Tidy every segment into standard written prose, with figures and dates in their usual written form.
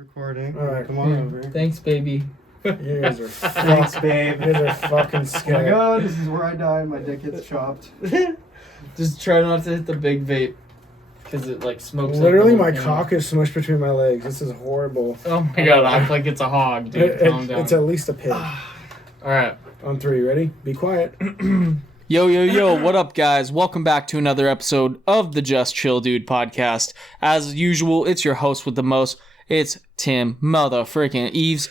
Recording. All right, come on over. Thanks, baby. You guys are Thanks, babe. You guys are fucking Oh my scared. god, this is where I die. My dick gets chopped. Just try not to hit the big vape, because it like smokes. Literally, up the my whole cock is smushed between my legs. This is horrible. Oh my god, I act like it's a hog, dude. Calm down. It's at least a pig. All right. On 3, ready? Be quiet. Yo, what up, guys? Welcome back to another episode of the Just Chill Dude podcast. As usual, it's your host with the most. It's Tim freakin Eves.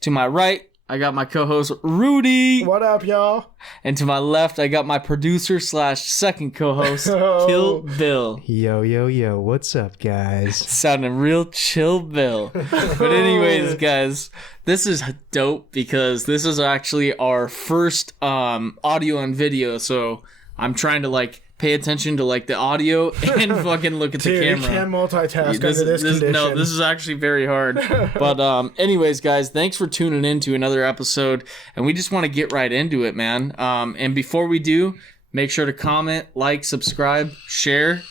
To my right, I got my co-host Rudy. What up, y'all? And to my left, I got my producer / second co-host, Kill Bill. Yo, what's up, guys? Sounding real chill, Bill. But anyways, guys, this is dope because this is actually our first audio and video, so I'm trying to like pay attention to like the audio and fucking look at the Dude, camera. you can't multitask under this condition. No, this is actually very hard. But anyways, guys, thanks for tuning in to another episode, and we just want to get right into it, man. And before we do, make sure to comment, like, subscribe, share,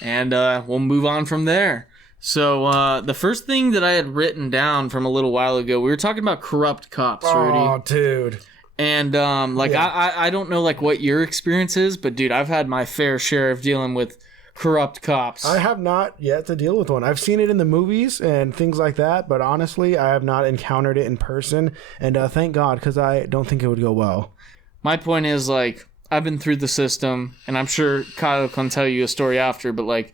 and we'll move on from there. So the first thing that I had written down from a little while ago, we were talking about corrupt cops, Rudy. Oh, dude. And I don't know like what your experience is, but dude, I've had my fair share of dealing with corrupt cops. I have not yet to deal with one. I've seen it in the movies and things like that, but honestly, I have not encountered it in person. And thank God, because I don't think it would go well. My point is, like, I've been through the system, and I'm sure Kyle can tell you a story after, but like,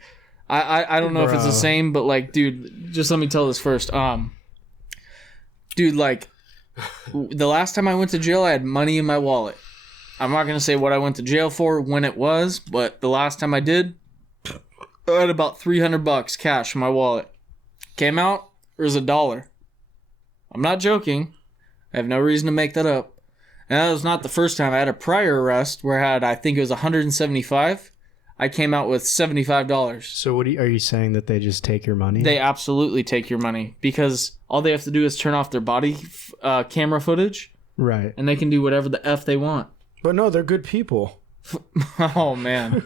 I don't know if it's the same, but like, dude, just let me tell this first. Dude, like, the last time I went to jail, I had money in my wallet. I'm not going to say what I went to jail for, when it was, but the last time I did, I had about $300 cash in my wallet. Came out, there was $1. I'm not joking. I have no reason to make that up. And that was not the first time. I had a prior arrest where I think it was $175. I came out with $75. So are you saying that they just take your money? They absolutely take your money because all they have to do is turn off their body camera footage. Right. And they can do whatever the F they want. But no, they're good people. Oh, man.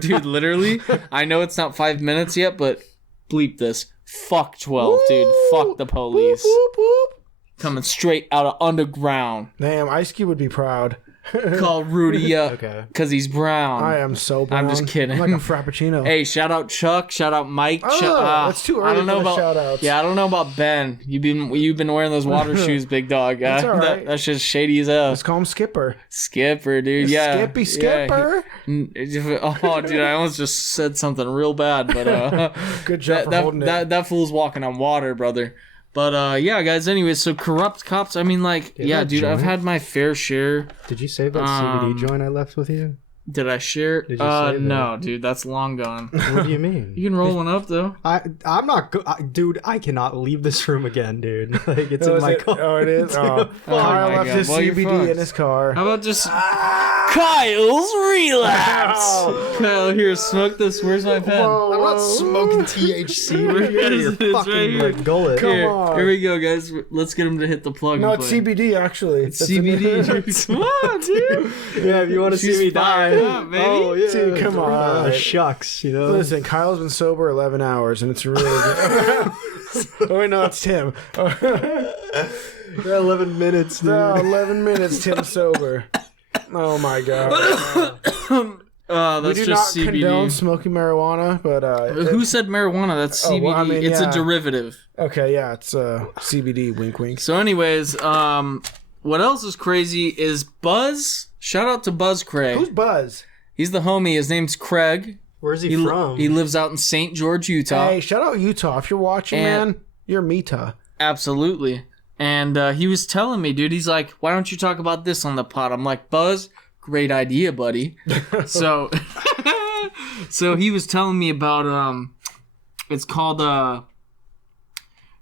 Dude, literally, I know it's not 5 minutes yet, but bleep this. Fuck 12, dude. Fuck the police. Whoop, whoop. Coming straight out of underground. Damn, Ice Cube would be proud. Call Rudy up Okay. because he's brown. I am so brown. I'm just kidding. I'm like a frappuccino. Hey, shout out Chuck, shout out Mike. That's too early I don't know for the about shout-outs. Yeah, I don't know about Ben. You've been wearing those water shoes, big dog. That's all right. That's just shady as hell. Let's call him Skipper. Skipper, dude. Yeah, Skippy Skipper. Oh, dude, I almost just said something real bad, but Good job for holding it. that fool's walking on water, brother. But yeah, guys. Anyways, so corrupt cops. I mean, like, yeah, dude. I've had my fair share. Did you save that CBD joint I left with you? Did I share? Did you save no, it? dude. That's long gone. What do you mean? You can roll one up though. I'm not dude, I cannot leave this room again, dude. Like, it's in my car. Oh, it is? Oh, my Kyle left God. his Well, you're CBD fucked. in his car. How about just Kyle's relapse? Ow. Kyle, here, smoke this. Where's my pen? Whoa, I'm not whoa. smoking THC. Where We're is your it? It's fucking right here. like gullet. Come Here, on. here we go, guys. Let's get him to hit the plug. No, and it's play. CBD, actually. It's CBD. Dude. Come on, dude. Yeah, if you want to see me die. fired up, baby. Oh, yeah. Dude, come on. Shucks, you know. Listen, Kyle's been sober 11 hours, and it's really good. Oh, wait, no, it's Tim. You're 11 minutes, dude. No, 11 minutes, Tim sober. Oh, my God. That's We do just not CBD. condone smoking marijuana, but... Who said marijuana? That's CBD. well, I mean, it's yeah. a derivative. Okay, yeah, it's CBD, wink, wink. So anyways, what else is crazy is Buzz. Shout out to Buzz Cray. Who's Buzz? He's the homie. His name's Craig. Where's he from? He lives out in St. George, Utah. Hey, shout out Utah. If you're watching, And- man, you're Mita. Absolutely. And he was telling me, dude, he's like, why don't you talk about this on the pod? I'm like, Buzz, great idea, buddy. So so he was telling me about, it's called,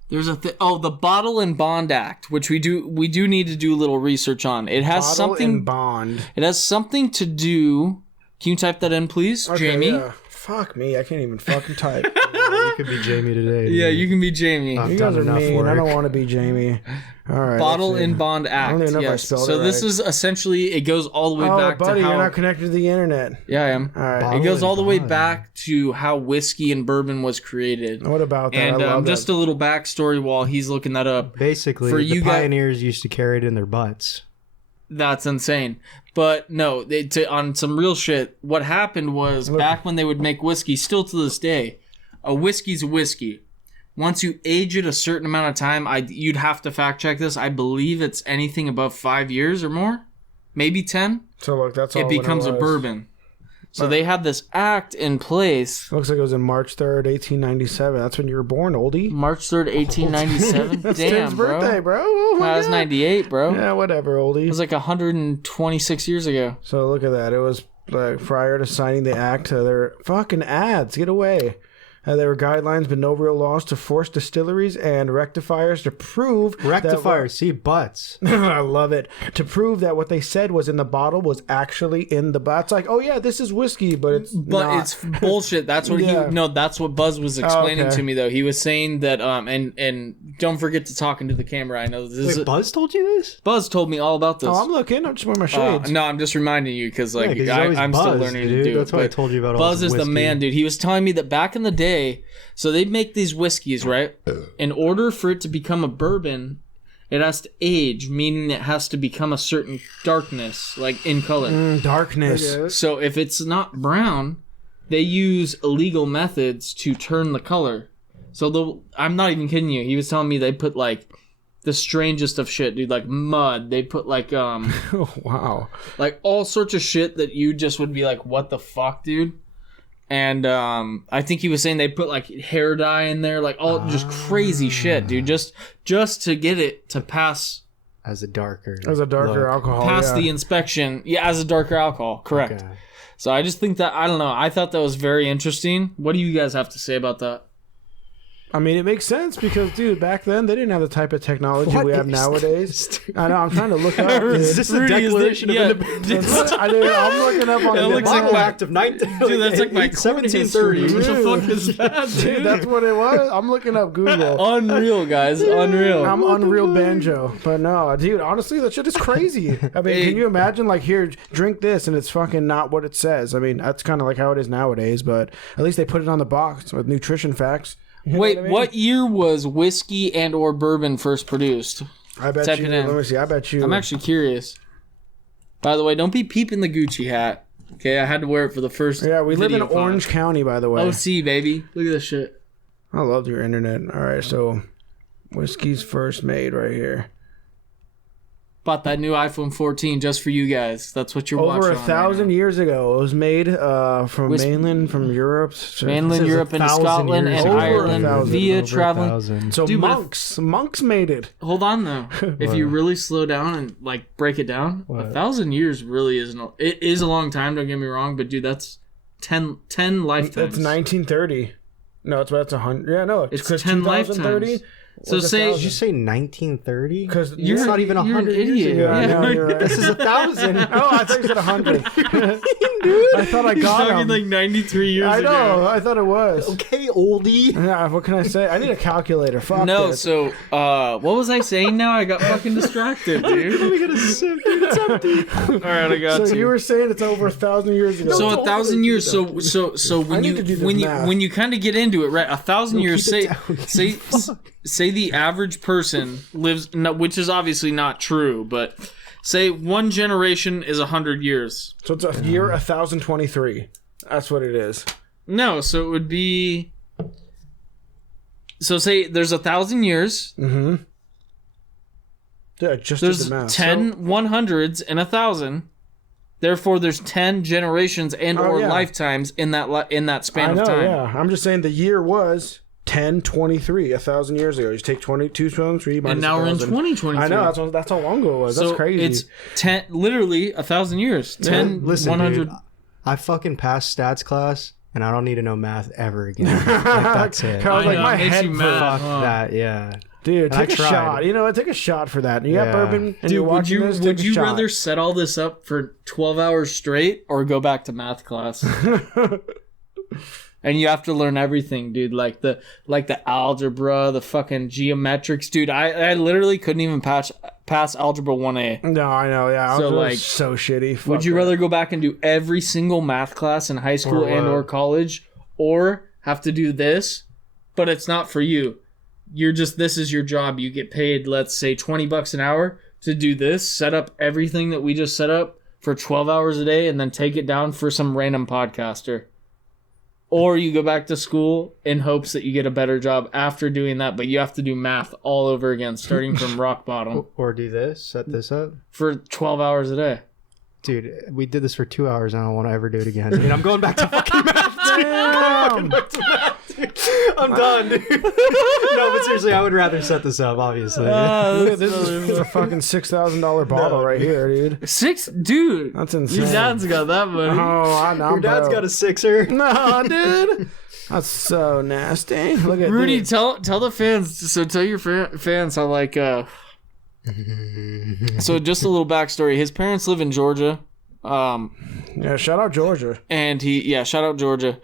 there's the Bottle and Bond Act, which we do need to do a little research on. It has Bottle something, and Bond. it has something to do, can you type that in, please, Okay, Jamie? yeah. Fuck me, I can't even fucking type. Holy could be Jamie today. Yeah, dude. you can be Jamie. I've You guys done are enough mean. I work. don't want to be Jamie. All right. Bottle let's see. and Bond I Act. don't even know if I Yes. spelled So it this right. is essentially, it goes all the way Oh, back buddy, to how. you're not connected to the internet. Yeah, I am. All right. Bottle It goes all the way Bond. back to how whiskey and bourbon was created. What about that? And I love just that. a little backstory while he's looking that up. Basically, For the you guys- pioneers used to carry it in their butts. That's insane. But no, on some real shit, what happened was back when they would make whiskey, still to this day, a whiskey's a whiskey. Once you age it a certain amount of time, you'd have to fact check this. I believe it's anything above 5 years or more, maybe 10. So look, that's all. It becomes a was. bourbon. So they had this act in place. Looks like it was in March 3rd, 1897. That's when you were born, oldie. March 3rd, 1897. That's Damn, Tim's bro. birthday, bro. Oh my I was God. 98, bro. Yeah, whatever, oldie. It was like 126 years ago. So look at that. It was like prior to signing the act. They're fucking ads. Get away. There were guidelines, but no real laws to force distilleries and rectifiers to prove Rectifiers, see butts. I love it. To prove that what they said was in the bottle was actually in the bottle. It's like, oh yeah, this is whiskey, but it's not. It's bullshit. That's what Yeah. that's what Buzz was explaining okay. to me though. He was saying that and don't forget to talk into the camera. I know this is Wait, Buzz told you this? Buzz told me all about this. Oh, I'm looking. I'm just wearing my shades. No, I'm just reminding you because Yeah, 'cause he's always I'm still Buzz, learning dude. to do That's it. why I but told you about all Buzz this is the whiskey. man, dude. He was telling me that back in the day, so they'd make these whiskeys, right? In order for it to become a bourbon, it has to age, meaning it has to become a certain darkness, like in color. Darkness. So if it's not brown, they use illegal methods to turn the color. So I'm not even kidding you. He was telling me they put like the strangest of shit, dude, like mud. They put like Oh, wow. like all sorts of shit that you just would be like, what the fuck, dude? And I think he was saying they put like hair dye in there, like all just crazy shit, dude, just to get it to pass As a darker. Darker alcohol. past yeah. the inspection. Yeah, as a darker alcohol, correct. Okay. So I just think that, I don't know, I thought that was very interesting. What do you guys have to say about that? I mean, it makes sense because, dude, back then they didn't have the type of technology What we have is nowadays. this? I know. I'm trying to look up. Dude. Is this a declaration of independence? I'm looking up on That the looks like Bottle my- Act of 19... Dude, that's like my court history. 1730. What the Dude. fuck is that, Dude, dude? that's what it was. I'm looking up Google. Unreal, guys. Unreal. I'm Unreal Banjo. But no, dude, honestly, that shit is crazy. I mean, can you imagine, like, here, drink this, and it's fucking not what it says? I mean, that's kind of like how it is nowadays, but at least they put it on the box with nutrition facts. You know Wait, I mean? what year was whiskey and or bourbon first produced? I bet Type you. it in. Let me see. I bet you. I'm actually curious. By the way, don't be peeping the Gucci hat. Okay, I had to wear it for the first. Yeah, we live in video pod. Orange County, by the way. OC, baby. Look at this shit. I love your internet. All right, so whiskey's first made right here. Bought that new iPhone 14 just for you guys. That's what you're watching. Over on 1,000 right years ago, it was made from Whis- mainland, from Europe. now. Mainland Europe and Scotland and Over Ireland 1,000. via Over traveling. 1,000. So Dude, but if- monks made it. Hold on though. If you really slow down and like break it down, 1,000 years really isn't. It is a long time. Don't get me wrong, but dude, that's 10 lifetimes. That's 1930. No, that's 100. Yeah, no, It's 'cause 10 2030 lifetimes. So was say- Did you say 1930? 'Cause You're you're- not even you're an 100 years idiot. ago. Yeah, I Yeah. know, you're right. This is 1,000. Oh, I think you said 100. Dude. I thought I He's got talking him. like 93 years I know. ago. I thought it was. Okay, oldie. Yeah, what can I say? I need a calculator. Fuck No, this. so what was I saying now? I got fucking distracted, dude. Let me get a sip, dude. It's empty. All right, I got So you. you were saying it's over 1,000 years ago. So No, 1,000 years. So when need to do this math. when you kind of get into it, right? 1,000 years. keep it Say down. say say the average person lives, no, which is obviously not true, but say one generation is 100 years. So it's a year 1,023. That's what it is. No, so it would be. So say there's 1,000 years. Mm-hmm. Yeah, just did There's the math. 10 100s and 1,000. Therefore, there's 10 generations and or yeah. lifetimes in that span I know, of time. yeah. I'm just saying the year was 1023, 1,000 years ago. You just take 223 minus And now we're in 1,000. 2023. I know, that's how long ago it was. That's crazy. It's 10, literally 1,000 years. 10, Listen, 100. dude, I fucking passed stats class, and I don't need to know math ever again. Like, that's it. I was I like, know, my it makes head you hurts. mad. Fuck that, yeah. Dude, And I take a tried. shot. You know, take a shot for that. You got Yeah. bourbon and Dude, you're would watching you this, would take a you shot. rather set all this up for 12 hours straight or go back to math class? And you have to learn everything, dude. Like the algebra, the fucking geometrics, dude. I literally couldn't even pass algebra 1A. No, I know. Yeah, So, like so shitty. Would you rather go back and do every single math class in high school or college, or have to do this, but it's not for you? This is your job. You get paid, let's say $20 an hour to do this, set up everything that we just set up for 12 hours a day, and then take it down for some random podcaster. Or you go back to school in hopes that you get a better job after doing that, but you have to do math all over again, starting from rock bottom. Or do this, set this up. For 12 hours a day. Dude, we did this for 2 hours and I don't want to ever do it again. Dude, I'm going back to fucking math. Damn. I'm done, dude. No, but seriously, I would rather set this up, obviously. Look at this. Is a fucking $6,000 bottle right here, dude. Dude. That's insane. Your dad's got that money. Oh, I know. Your dad's got a sixer. No, dude. That's so nasty. Look at Rudy, this. tell the fans. So tell your fans how like. So just a little backstory. His parents live in Georgia. Yeah, shout out Georgia. And shout out Georgia.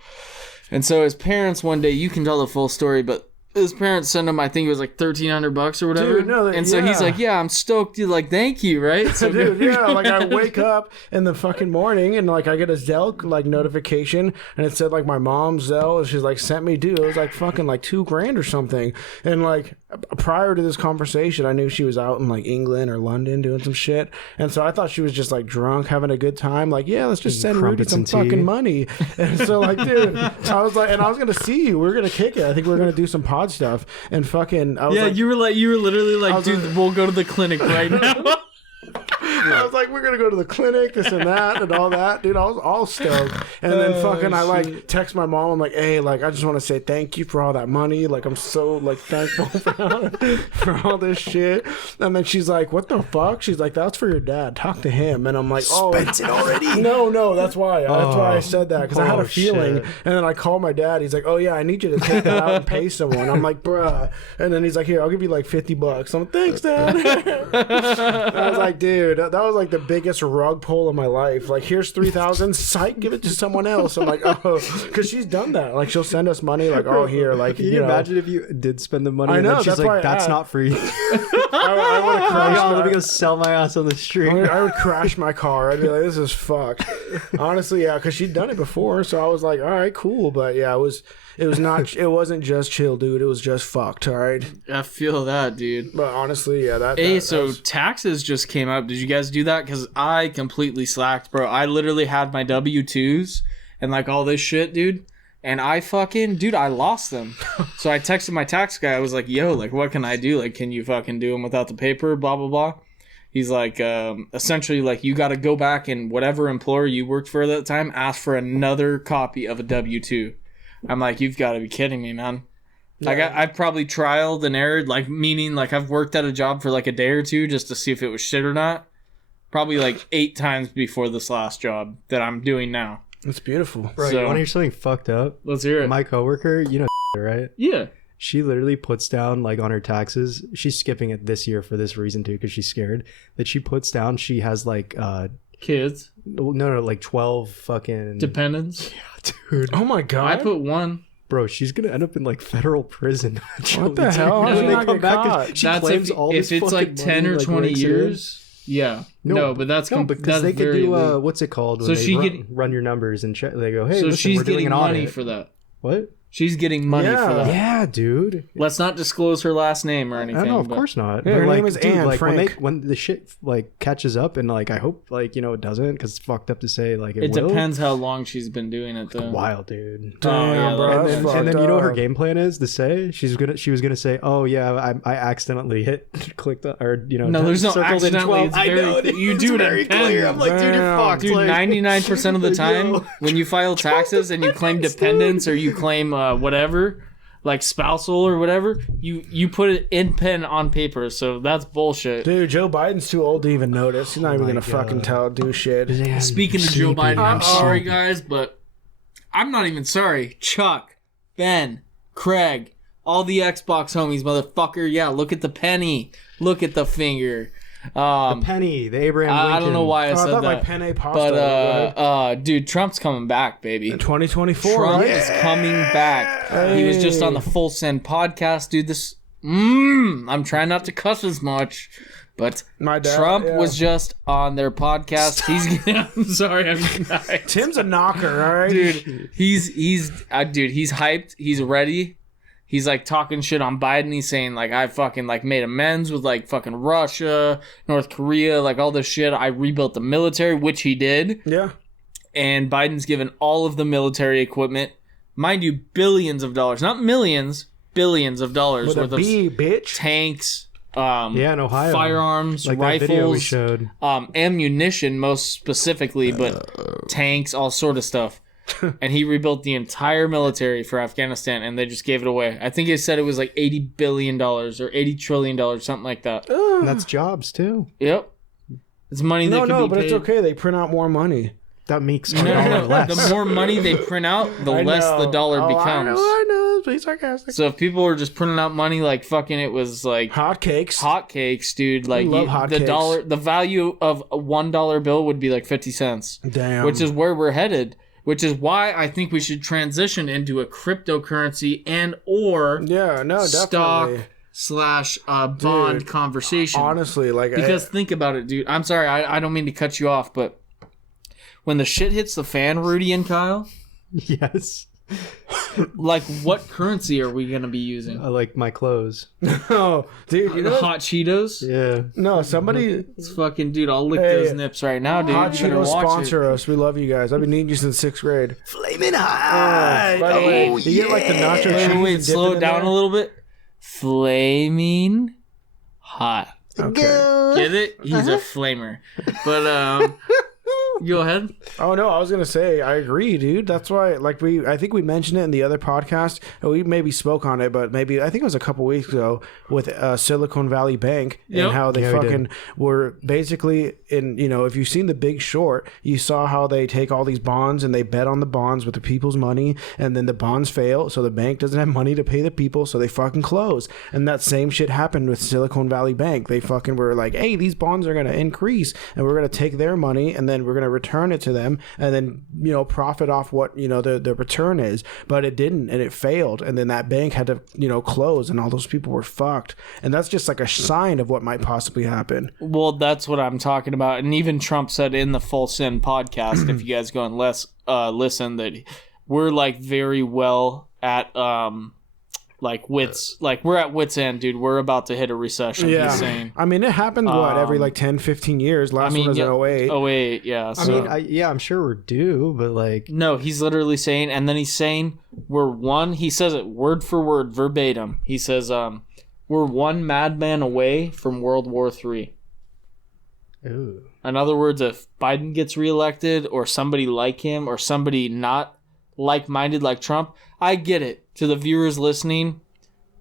And so his parents one day, you can tell the full story, but his parents sent him, I think it was like $1,300 or whatever. Dude, no, and so he's like, yeah, I'm stoked. Dude, like, thank you, right? So Dude, yeah, like I wake up in the fucking morning and like I get a Zelle like notification and it said like my mom's Zelle and she's like sent me, dude, it was like fucking like $2,000 or something. And like prior to this conversation, I knew she was out in like England or London doing some shit. And so I thought she was just like drunk, having a good time. Like, yeah, let's just send Rudy some fucking money. And so like, dude, I was like, and I was gonna see you. We were gonna kick it. I think we were gonna do some pod stuff and fucking. I was like, you were literally like, dude, we'll go to the clinic right now. I was like, we're gonna go to the clinic, this and that, and all that, dude. I was all stoked, and then fucking, I like text my mom. I'm like, hey, like, I just want to say thank you for all that money. Like, I'm so like thankful for all this shit. And then she's like, what the fuck? She's like, that's for your dad. Talk to him. And I'm like, oh, Spent it already. No, that's why. That's why I said that because I had a feeling. Shit. And then I called my dad. He's like, oh yeah, I need you to take that out and pay someone. I'm like, bruh. And then he's like, here, I'll give you like $50. I'm like, thanks, dad. I was like, dude, that was like the biggest rug pull of my life. Like, here's $3,000. Psych, give it to someone else. I'm like, oh, because she's done that. Like, she'll send us money. Like, oh, here, like, Can you imagine if you did spend the money? I And know, then she's that's why like, that's not free. I want to crash. Let me go sell my ass on the street. I would crash my car. I'd be like, this is fucked. Honestly, yeah, because she'd done it before, so I was like, all right, cool. But yeah, it wasn't just chill, dude. It was just fucked. All right. I feel that, dude. But honestly, yeah, so taxes just came up. Did you guys do that? Because I completely slacked, bro. I literally had my W-2s and like all this shit, dude. And I lost them. So I texted my tax guy. I was like, yo, like, what can I do? Like, can you fucking do them without the paper? Blah, blah, blah. He's like, essentially, like, you got to go back and whatever employer you worked for at that time, ask for another copy of a W-2. I'm like, you've got to be kidding me, man. Yeah. Like, I've probably trialed and errored, like, meaning, like, I've worked at a job for, like, a day or two just to see if it was shit or not. Probably, like, 8 times before this last job that I'm doing now. It's beautiful. Bro, you want to hear something fucked up? Let's hear it. My coworker, you know, right? Yeah. She literally puts down, like, on her taxes, she's skipping it this year for this reason, too, because she's scared, that she puts down, she has, like, kids. No, like 12 fucking... Dependents? Yeah, dude. Oh, my God. I put 1. Bro, she's going to end up in, like, federal prison. What the hell? How's she not get caught? She claims all this if it's, like, 10 or 20 years... Yeah. No, but that's because they could do what's it called when they run your numbers and check, they go, hey, so listen, she's we're doing getting an money audit. for that. What? She's getting money for that. Yeah, dude. Let's not disclose her last name or anything. No, of course not. Yeah, her like, name is dude, Anne like Frank. when the shit like catches up and like I hope like you know it doesn't because it's fucked up to say like it will. Depends how long she's been doing it though. Wild, dude. Damn, bro. And then you know what her game plan is to say she was gonna say, oh yeah, I accidentally clicked on, or you know no, there's no circled in accidentally. 12. I know you do it very clear. I'm like, dude, you're fucked. Dude, 99% of the time when you file taxes and you claim dependents or you claim whatever. Like spousal or whatever, you put it in pen on paper, so that's bullshit. Dude, Joe Biden's too old to even notice. He's not even gonna fucking do shit. Damn, Speaking to Joe Biden, I'm sorry guys, but I'm not even sorry. Chuck, Ben, Craig, all the Xbox homies, motherfucker. Yeah, look at the penny. Look at the finger. The penny, the Abraham Lincoln. I don't know why I I said thought that. like penne pasta. But dude, Trump's coming back, baby. 2024. Trump right? is coming back. He was just on the Full Send podcast, dude. I'm trying not to cuss as much, but My dad, Trump yeah. was just on their podcast. I'm sorry, I'm not. Tim's a knocker, all right, Dude, he's hyped. He's ready. He's like talking shit on Biden. He's saying like I fucking like made amends with like fucking Russia, North Korea, like all this shit. I rebuilt the military, which he did. Yeah. And Biden's given all of the military equipment, mind you, billions of dollars, not millions, billions of dollars With worth a of B, bitch. tanks, Yeah, in Ohio. firearms, Like that video we rifles, showed. ammunition most specifically, but tanks, all sort of stuff. And he rebuilt the entire military for Afghanistan, and they just gave it away. I think he said it was like $80 billion or $80 trillion, something like that. And that's jobs too. Yep. It's money that No, could no, be but paid. it's okay. They print out more money. That makes No, $1 less. The more money they print out, the less the dollar becomes. I know. Be sarcastic. So if people were just printing out money like fucking, it was like hotcakes, dude. Like love hotcakes. the value of a $1 bill would be like 50 cents. Damn. Which is where we're headed. Which is why I think we should transition into a cryptocurrency and or yeah, no, stock definitely. / bond conversation. Honestly, like Because think about it, dude. I'm sorry, I don't mean to cut you off, but when the shit hits the fan, Rudy and Kyle, Yes. like what currency are we gonna be using? I like my clothes. oh, dude, you The know, hot Cheetos? Yeah. no, somebody. It's fucking, dude, I'll lick Hey, those nips right now, dude. Hot You better Cheetos watch sponsor us. We love you guys. I've been eating you since 6th grade. Flaming hot. By the way, you get like the nacho cheese. it. Wait, and dip slow it it in down there. a little bit. Flaming hot. Okay. Get it? He's a flamer. But, go ahead. Oh no, I was gonna say I agree, dude. That's why, like I think we mentioned it in the other podcast. And we maybe spoke on it, but maybe I think it was a couple weeks ago with Silicon Valley Bank Yep. and how they Yeah, we fucking were basically in. You know, if you've seen The Big Short, you saw how they take all these bonds and they bet on the bonds with the people's money, and then the bonds fail, so the bank doesn't have money to pay the people, so they fucking close. And that same shit happened with Silicon Valley Bank. They fucking were like, hey, these bonds are gonna increase, and we're gonna take their money, and then we're gonna return it to them, and then profit off what the return is. But it didn't, and it failed, and then that bank had to close, and all those people were fucked. And that's just like a sign of what might possibly happen. Well, that's what I'm talking about. And even Trump said in the Full Send podcast, if you guys go and listen, that we're like very well at like wits, like we're at wits end, dude. We're about to hit a recession. Yeah, He's saying. I mean, it happens every like 10-15 years. Last one was in 08. 08, yeah. I So. mean, I'm sure we're due, but like, No, he's literally saying, and then he's saying he says it word for word, verbatim. He says, we're one madman away from World War III. ooh. In other words, if Biden gets reelected or somebody like him or somebody not like-minded like Trump, I get it. To the viewers listening,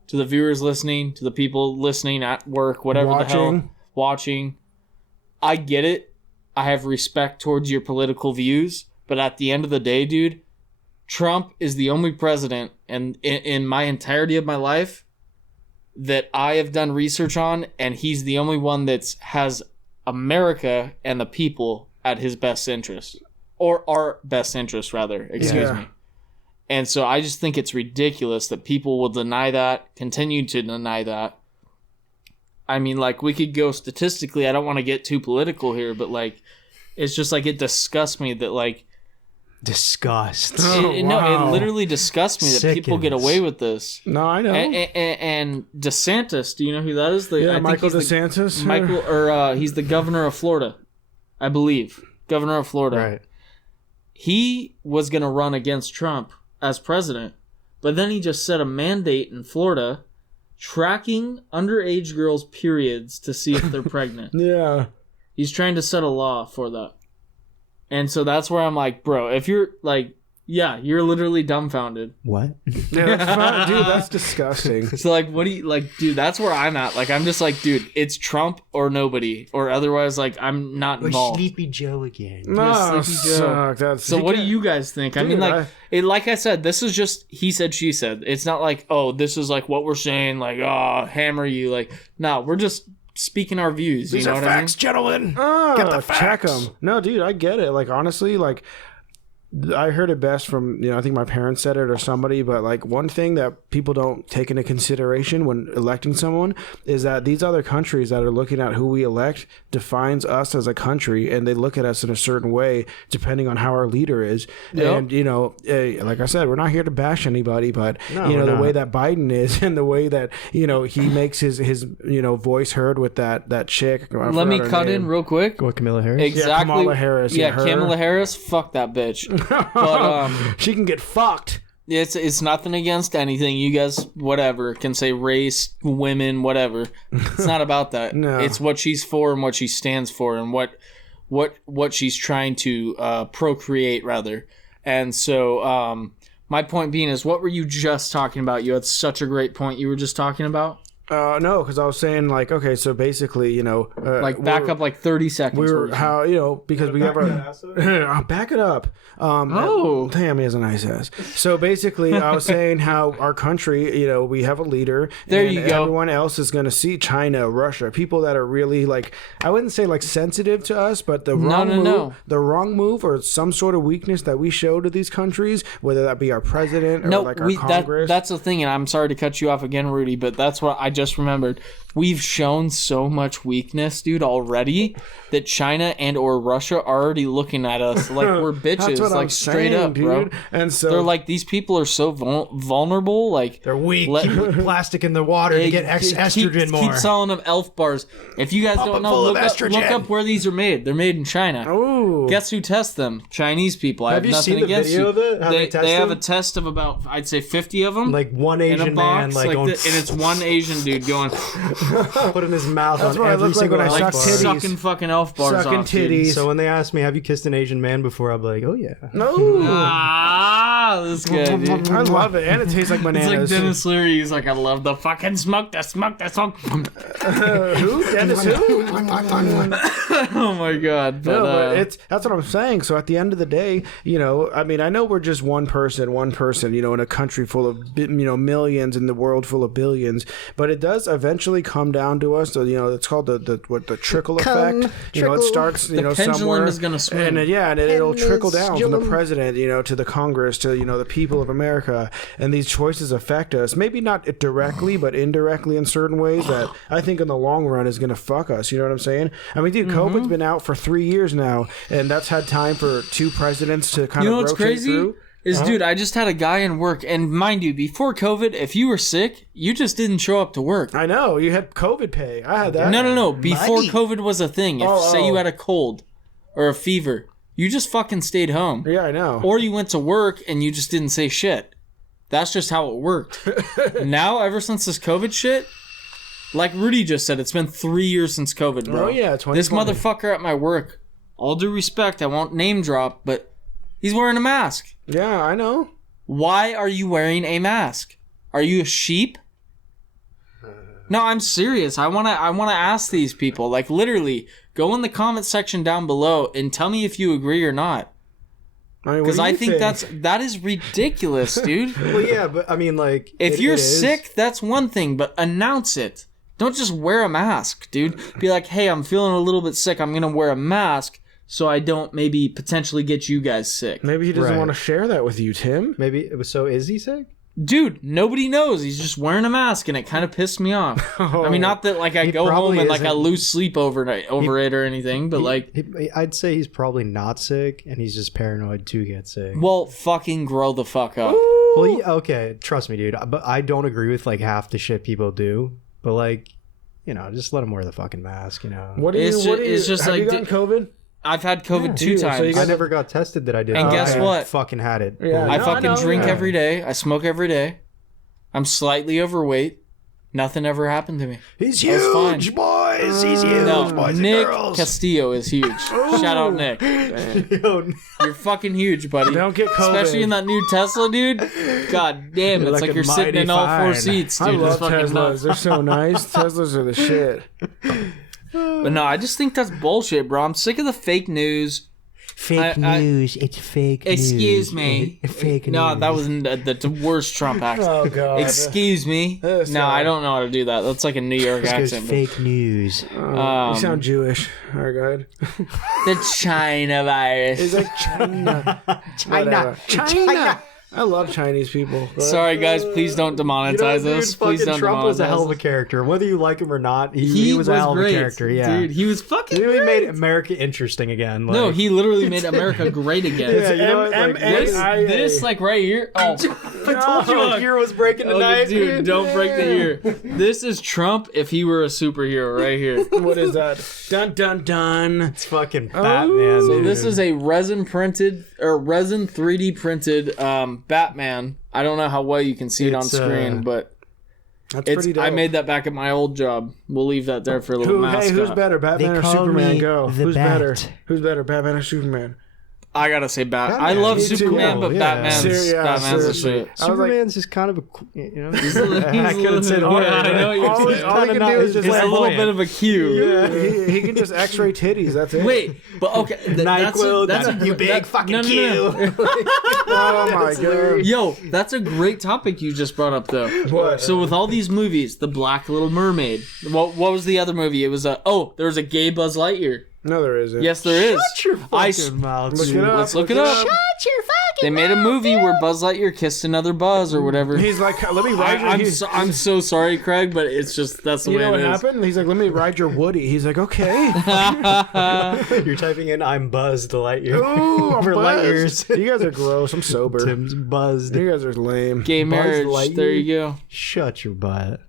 to the people listening at work, whatever the hell, watching, I get it. I have respect towards your political views, but at the end of the day, dude, Trump is the only president in my entirety of my life that I have done research on, and he's the only one that has America and the people at his best interest, or our best interest, rather. Excuse me. And so I just think it's ridiculous that people will deny that, continue to deny that. I mean, like, we could go statistically. I don't want to get too political here, but, like, it's just, like, it disgusts me that, like... Disgust. Oh, No, wow. it literally disgusts me that people get away with this. No, I know. And DeSantis, do you know who that is? I think Michael he's DeSantis. He's the governor of Florida, I believe. Governor of Florida. Right. He was going to run against Trump as president, but then he just set a mandate in Florida tracking underage girls' periods to see if they're pregnant. Yeah. He's trying to set a law for that. And so that's where I'm like, bro, if you're like, yeah, you're literally dumbfounded. What? Yeah, that's fine. Dude, that's disgusting. So like, what do you like, dude? That's where I'm at. Like, I'm just like, dude, it's Trump or nobody, or otherwise, like, I'm not involved. Sleepy Joe again. No, Sleepy Joe. suck. That's, So what do you guys think? I mean, like, like I said, this is just he said, she said. It's not like, oh, this is like what we're saying, like, oh, hammer you. Like, no, we're just speaking our views. These you know are what facts, gentlemen. Ah, Get the check facts. them. No, dude, I get it. Like, honestly, like, I heard it best from, I think my parents said it or somebody, but like one thing that people don't take into consideration when electing someone is that these other countries that are looking at who we elect defines us as a country, and they look at us in a certain way depending on how our leader is. Yep. And, like I said, we're not here to bash anybody, but, we're the not. way that Biden is and the way that, he makes his voice heard with that chick. Let me cut in real quick. What, Camilla Harris? Exactly. Yeah, Kamala Harris. Yeah, her. Kamala Harris. Fuck that bitch. But she can get fucked. it's nothing against anything. You guys, whatever, can say race, women, whatever. It's not about that. No. It's what she's for and what she stands for and what she's trying to procreate, rather. And so my point being is, what were you just talking about? You had such a great point you were just talking about. No, because I was saying, like, okay, so basically, Like back up like 30 seconds. we were Rudy. how because we have our I'll back it up. Damn, he has a nice ass. So basically, I was saying how our country, we have a leader. There and you go. Everyone else is going to see China, Russia, people that are really like, I wouldn't say like sensitive to us, but the wrong move or some sort of weakness that we show to these countries, whether that be our president or like our Congress. That's the thing, and I'm sorry to cut you off again, Rudy, but that's what I just remembered. We've shown so much weakness, dude, already that China and or Russia are already looking at us like we're bitches, That's what like I'm straight saying, up, bro. dude. And so They're like, these people are so vulnerable. Like They're weak. Put plastic in the water to get estrogen more. Keep selling them elf bars. If you guys don't know, look up where these are made. They're made in China. Ooh. Guess who tests them? Chinese people. I have you nothing seen the against video you. of it? How they test have them? a test of about, I'd say, 50 of them. Like one in a Asian box, man, like going, and it's one Asian dude going putting his mouth That's on what I every look like single when I elf suck bar. titties. sucking fucking elf bars Sucking off, dude. titties. So when they ask me, have you kissed an Asian man before, I'm like, oh yeah. No. This guy, dude. I love it, and it tastes like It's like bananas. Dennis Leary. He's like, I love the fucking smoke, the smoke, the smoke. Who? Dennis who? Oh my god! But, No, but that's what I'm saying. So at the end of the day, I mean, I know we're just one person, in a country full of, millions, in the world full of billions, but it does eventually come down to us. So, it's called the trickle effect. It starts, the pendulum somewhere, is gonna swing. and it'll trickle down from the president, to the Congress, to the people of America, and these choices affect us. Maybe not directly, but indirectly in certain ways that I think in the long run is going to fuck us. You know what I'm saying? I mean, dude, COVID's been out for 3 years now, and that's had time for 2 presidents to kind you know of what's rotate crazy? through. Dude, I just had a guy in work, and mind you, before COVID, if you were sick, you just didn't show up to work. I know you had COVID pay. I had that. No. Before COVID was a thing, if say you had a cold or a fever, you just fucking stayed home. Yeah, I know. Or you went to work and you just didn't say shit. That's just how it worked. Now, ever since this COVID shit, like Rudy just said, it's been 3 years since COVID, bro. Oh yeah, 2020. This motherfucker at my work, all due respect, I won't name drop, but he's wearing a mask. Yeah, I know. Why are you wearing a mask? Are you a sheep? No, I'm serious. I wanna ask these people, like, literally, go in the comment section down below and tell me if you agree or not. I mean, Because I think that is ridiculous, dude. Well, yeah, but I mean, like, If it you're is. sick, that's one thing, but announce it. Don't just wear a mask, dude. Be like, hey, I'm feeling a little bit sick. I'm gonna wear a mask so I don't maybe potentially get you guys sick. Maybe he doesn't Right. want to share that with you, Tim. Maybe it was. So is he sick? Dude, nobody knows. He's just wearing a mask, and it kind of pissed me off. I mean, not that like I He go home probably and like I isn't. lose sleep over it or anything, but like, I'd say he's probably not sick, and he's just paranoid to get sick. well, fucking grow the fuck up. Well, yeah, okay, trust me, dude. But I don't agree with like half the shit people do. But like, just let him wear the fucking mask. What do you? It's just have like, you gotten COVID? I've had COVID two dude, so times. you I never got tested that I did. And guess I what? Fucking had it. Yeah, I No, fucking know, drink yeah. every day. I smoke every day. I'm slightly overweight. Nothing ever happened to me. He's I was fine. huge, boys. He's huge, No, boys and Nick girls. Castillo is huge. Shout out Nick. Yo, You're fucking huge, buddy. Don't get COVID. Especially in that new Tesla, dude. God damn, it's You're like you're looking sitting in mighty all 4 fine. seats, dude. I It's love fucking Teslas. nuts. They're so nice. Teslas are the shit. But no, I just think that's bullshit, bro. I'm sick of the fake news. Fake news. It's fake news. Excuse me. Fake news. No, that was the worst Trump accent. Oh god. Excuse me. No, I don't know how to do that. That's like a New York accent. Fake news. You sound Jewish. All right, go ahead. The China virus. It's like China. China. I love Chinese people. Sorry, guys. Please don't demonetize us. Please don't Trump demonetize was a hell of a us. character. Whether you like him or not, he was a hell of a great. character. Yeah, Dude, he was fucking He really great. made America interesting again. Like, No, he literally made America great again. Yeah, you know what, like, This like right here. Oh, I told you a hero was breaking tonight, dude, don't break the ear. This is Trump if he were a superhero right here. What is that? Dun dun dun. It's fucking Batman. So dude. this is a resin 3D printed Batman. I don't know how well you can see it on It's, screen, but That's pretty dope. I made that back at my old job. We'll leave that there for a little mascot. Hey, who's better, Batman They or call Superman? me Go. the Who's Bat. better? Who's better, Batman or Superman? I gotta say Batman. I love Me too. Superman, but Yeah. Batman's Batman's the seriously. shit. I was like, Superman's just kind of a, you know. He's I couldn't say the word. I know what you're all, saying. all he can do is just It's like a little annoying. bit of a cue. Yeah, he can just X-ray titties. That's it. Wait, but okay, NyQuil, that's a you big that- fucking no, no, no. Oh my god. Yo, that's a great topic you just brought up, though. What? So with all these movies, The Black Little Mermaid. What was the other movie? It was there was a gay Buzz Lightyear. No, there isn't. Yes, there is. Shut your fucking mouth. Look dude. it up. Let's look it up. They made a movie where Buzz Lightyear kissed another Buzz or whatever. He's like, let me ride your. I'm so sorry, Craig, but it's just that's the You way know it what is. happened? He's like, let me ride your Woody. He's like, okay. You're typing in "I'm buzzed" to Lightyear. Ooh, I'm For light buzzed. years. You guys are gross. I'm sober. Tim's buzzed. You guys are lame. Gay marriage. Lightyear? There you go. Shut your butt.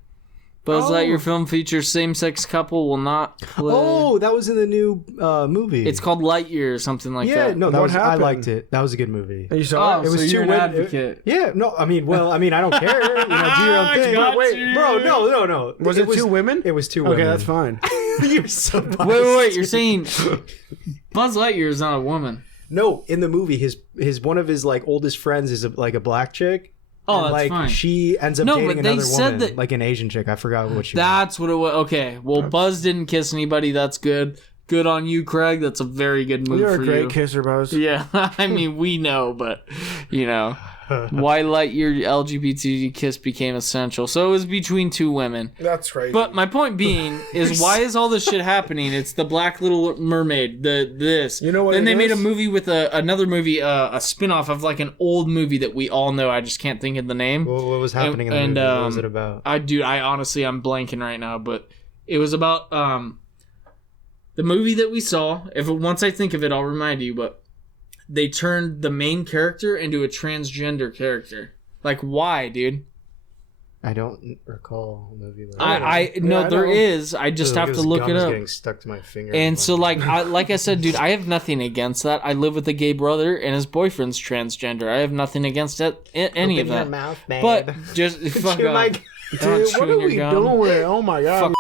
Buzz Oh. Lightyear film features same-sex couple will not play. Oh, that was in the new movie. It's called Lightyear or something like yeah. that. No, that What was. I happened? liked it. That was a good movie. You saw Oh, it? was so too you're an win- advocate. Yeah, no, I mean, I don't care. You know, do your own thing. got Wait, you. bro, no. Was it two women? It was two women. Okay, that's fine. You're so buzzed. Wait. You're saying Buzz Lightyear is not a woman? No, in the movie, his one of his like oldest friends is like a black chick. Oh, and, that's like, fine. She ends up No, dating but they another said woman, that- like an Asian chick. I forgot what she. That's what it was. Okay. Well, Buzz didn't kiss anybody. That's good. Good on you, Craig. That's a very good move You're for a great you. kisser, Buzz. Yeah, I mean, we know, but, you know, why Lightyear LGBT kiss became essential. So it was between two women. That's crazy. But my point being is, why is all this shit happening? It's the Black Little Mermaid, this. You know what Then it they made a is? movie with another movie, a spin-off of like an old movie that we all know. I just can't think of the name. What was happening in the And, movie? What was it about? I honestly, I'm blanking right now, but it was about the movie that we saw. Once I think of it, I'll remind you. But they turned the main character into a transgender character. Like, why, dude? I don't recall a movie. Like I know I there know. is. I just have to look it up. Getting stuck to my finger. And so, like I said, dude, I have nothing against that. I live with a gay brother, and his boyfriend's transgender. I have nothing against that, any of that. Mouth, babe. But just fuck Chew off. my- Don't Dude, chew what in are your we gum. doing? Oh my god.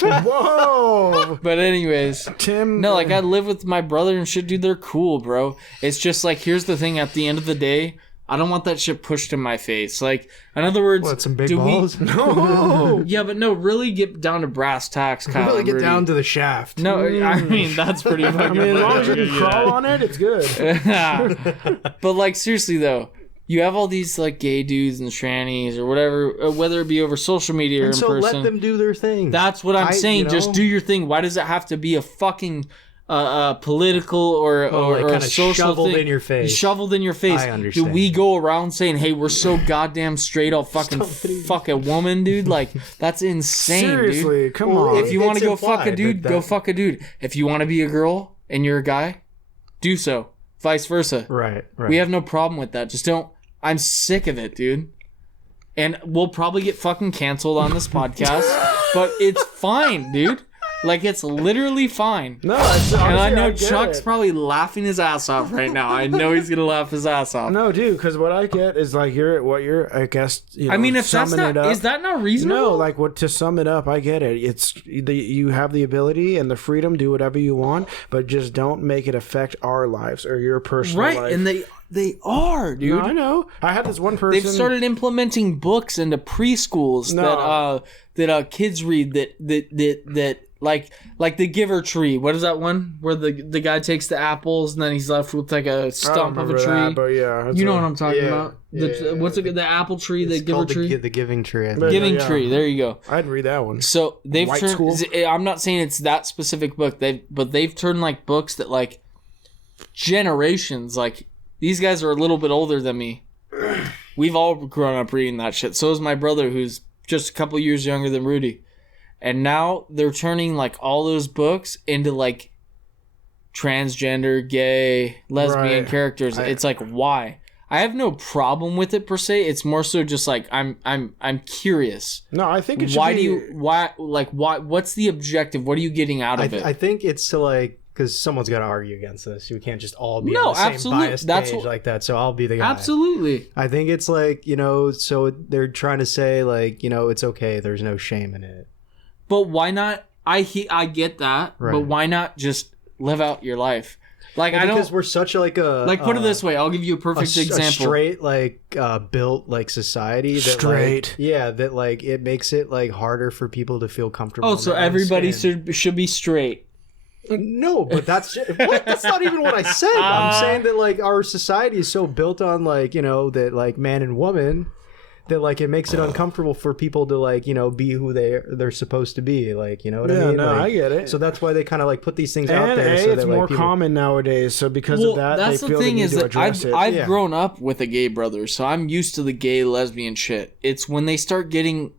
Whoa. But anyways, Tim. no, like I live with my brother and shit, dude. They're cool, bro. It's just like, here's the thing. At the end of the day, I don't want that shit pushed in my face. Like, in other words, What, some big do balls? No. yeah, but no, really get down to brass tacks, Kyle. Really and get Rudy. down to the shaft. No, I mean that's pretty fucking. I mean, as long as you can funny. crawl on it, it's good. But like seriously though, you have all these like gay dudes and trannies or whatever, whether it be over social media or And in so person. let them do their thing. That's what I'm saying. you know? Just do your thing. Why does it have to be a fucking political or like or a kinda social shoveled thing? in your face. Shoveled in your face. I understand. Do we go around saying, "Hey, we're so goddamn straight, I'll fucking fuck a woman, dude"? Like that's insane, dude. Seriously, come Well, on. If you want to It's go fuck a implied dude, that- go fuck a dude. If you want to be a girl and you're a guy, do so. Vice versa. right. We have no problem with that. Just don't. I'm sick of it, dude. And we'll probably get fucking canceled on this podcast, but it's fine, dude. Like, it's literally fine. No, it's, honestly, And I know get Chuck's it. probably laughing his ass off right now. I know he's gonna laugh his ass off. No, dude, because what I get is like I guess. You know, I mean, if that's summing not, it up. is that not reasonable? No, like what to sum it up, I get it. It's you have the ability and the freedom, do whatever you want, but just don't make it affect our lives or your personal right? life. And they are, dude. No, I know. I had this one person. They've started implementing books into preschools No. that kids read that Like the Giver tree. What is that one where the guy takes the apples and then he's left with like a stump of a tree? That, but yeah, you know what I'm talking about? What's the apple tree? The Giver tree. The Giving Tree. Giving Tree. There you go. I'd read that one. So they've White turned. School. I'm not saying it's that specific book. They've turned like books that like generations. Like these guys are a little bit older than me. We've all grown up reading that shit. So is my brother, who's just a couple years younger than Rudy. And now they're turning like all those books into like transgender, gay, lesbian characters. It's like, why? I have no problem with it per se. It's more so just like I'm curious. No, I think it should what's the objective? What are you getting out of it? I think it's to like, because someone's got to argue against this. We can't just all be no, on the same absolutely. biased That's page like that. So I'll be the guy. Absolutely. I think it's like, so they're trying to say like, it's okay. There's no shame in it. But why not? I get that, right. But why not just live out your life? Like because we're such like a put it this way. I'll give you a perfect example. A straight built like society. That, straight. Like, that like it makes it like harder for people to feel comfortable. Oh, so everybody should be straight. No, but that's not even what I said. I'm saying that like our society is so built on like that like man and woman. That like it makes it uncomfortable for people to like be who they're supposed to be, like what I mean. No, like, I get it. So that's why they kind of like put these things out And there. So it's that, more like, people... common nowadays. So because of that, that's they the feel thing the need is to that address it. I've grown up with a gay brother, so I'm used to the gay lesbian shit. It's when they start getting.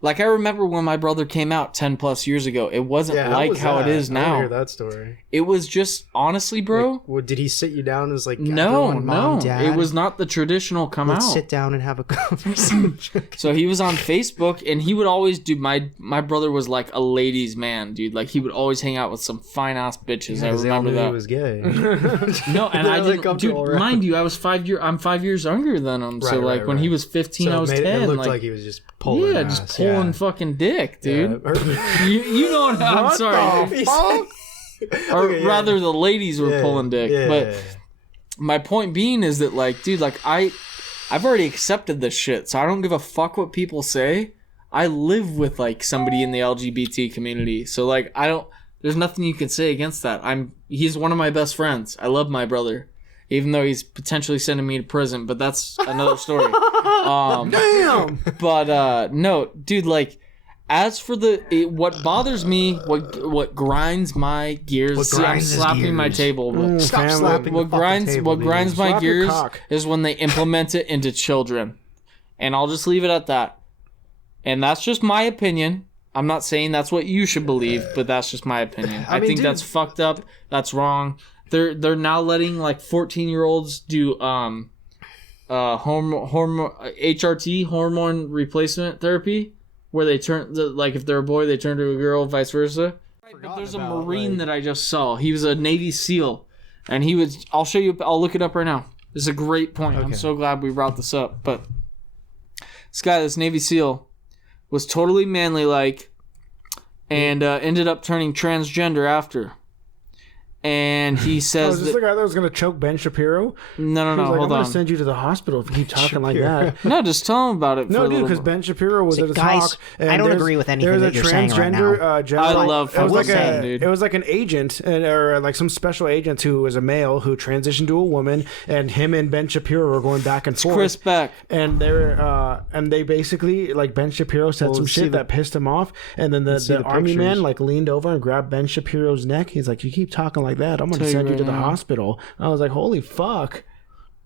Like, I remember when my brother came out 10 plus years ago, it wasn't like how it is I now. hear that story. It was just, honestly, bro. Like, what, did he sit you down as like, no, Mom, Dad, it was not the traditional come let's out. sit down and have a conversation. So he was on Facebook, and he would always do, my brother was like a ladies' man, dude. Like, he would always hang out with some fine-ass bitches. I remember that. He was gay. No, and I didn't, dude, mind you, I'm 5 years younger than him. So, like, when he was 15, I was 10. It looked like he was just pulling pulling fucking dick, dude. Yeah. you know what I'm sorry. Or rather, the ladies were pulling dick. But my point being is that, like, dude, like I've already accepted this shit, so I don't give a fuck what people say. I live with like somebody in the LGBT community, so like there's nothing you can say against that. He's one of my best friends. I love my brother. Even though he's potentially sending me to prison, but that's another story. Damn! But no, dude, like, as for what bothers me, what grinds my gears, I'm slapping my table. Stop slapping what grinds my Slap your gears cock. is when they implement it into children. And I'll just leave it at that. And that's just my opinion. I'm not saying that's what you should believe, but that's just my opinion. I think that's fucked up. That's wrong. They're now letting like 14-year-olds do HRT, hormone replacement therapy, where they turn like if they're a boy they turn to a girl, vice versa. But there's a Marine that I just saw. He was a Navy SEAL, and he was. I'll show you. I'll look it up right now. This is a great point. Okay. I'm so glad we brought this up. But this guy, this Navy SEAL, was totally manly like, and ended up turning transgender after. And he says, is this the guy that was going to choke Ben Shapiro? No, like, hold on. I'm going to send you to the hospital if you keep talking like that. No, just tell him about it. No, dude, because Ben Shapiro was at a talk. And I don't agree with anything that you're saying right now. I love it was like dude. It was like an agent, or like some special agent who was a male who transitioned to a woman, and him and Ben Shapiro were going back and forth. Chris Beck. And they basically, like, Ben Shapiro said some shit that pissed him off, and then the army man like leaned over and grabbed Ben Shapiro's neck. He's like, "You keep talking like that, I'm gonna send you to the hospital." I was like, holy fuck.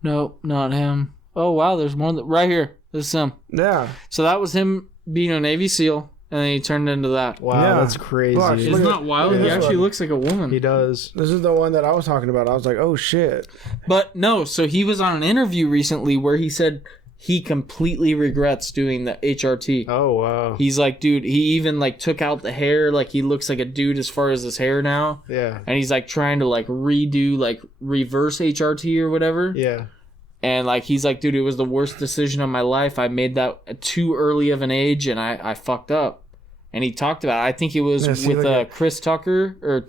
Nope, not him. Oh wow, there's more right here. This is him. Yeah. So that was him being a Navy SEAL, and then he turned into that. Wow, Yeah. that's crazy. Fuck, Isn't that wild? He actually looks like a woman. He does. This is the one that I was talking about. I was like, oh shit. But no, so he was on an interview recently where he said he completely regrets doing the HRT. Oh wow. He's like, dude, he even like took out the hair, like he looks like a dude as far as his hair now. Yeah. And he's like trying to like redo like reverse HRT or whatever. Yeah. And like he's like, dude, it was the worst decision of my life. I made that at too early of an age, and I fucked up. and he talked about it. I think it was with like Chris Tucker or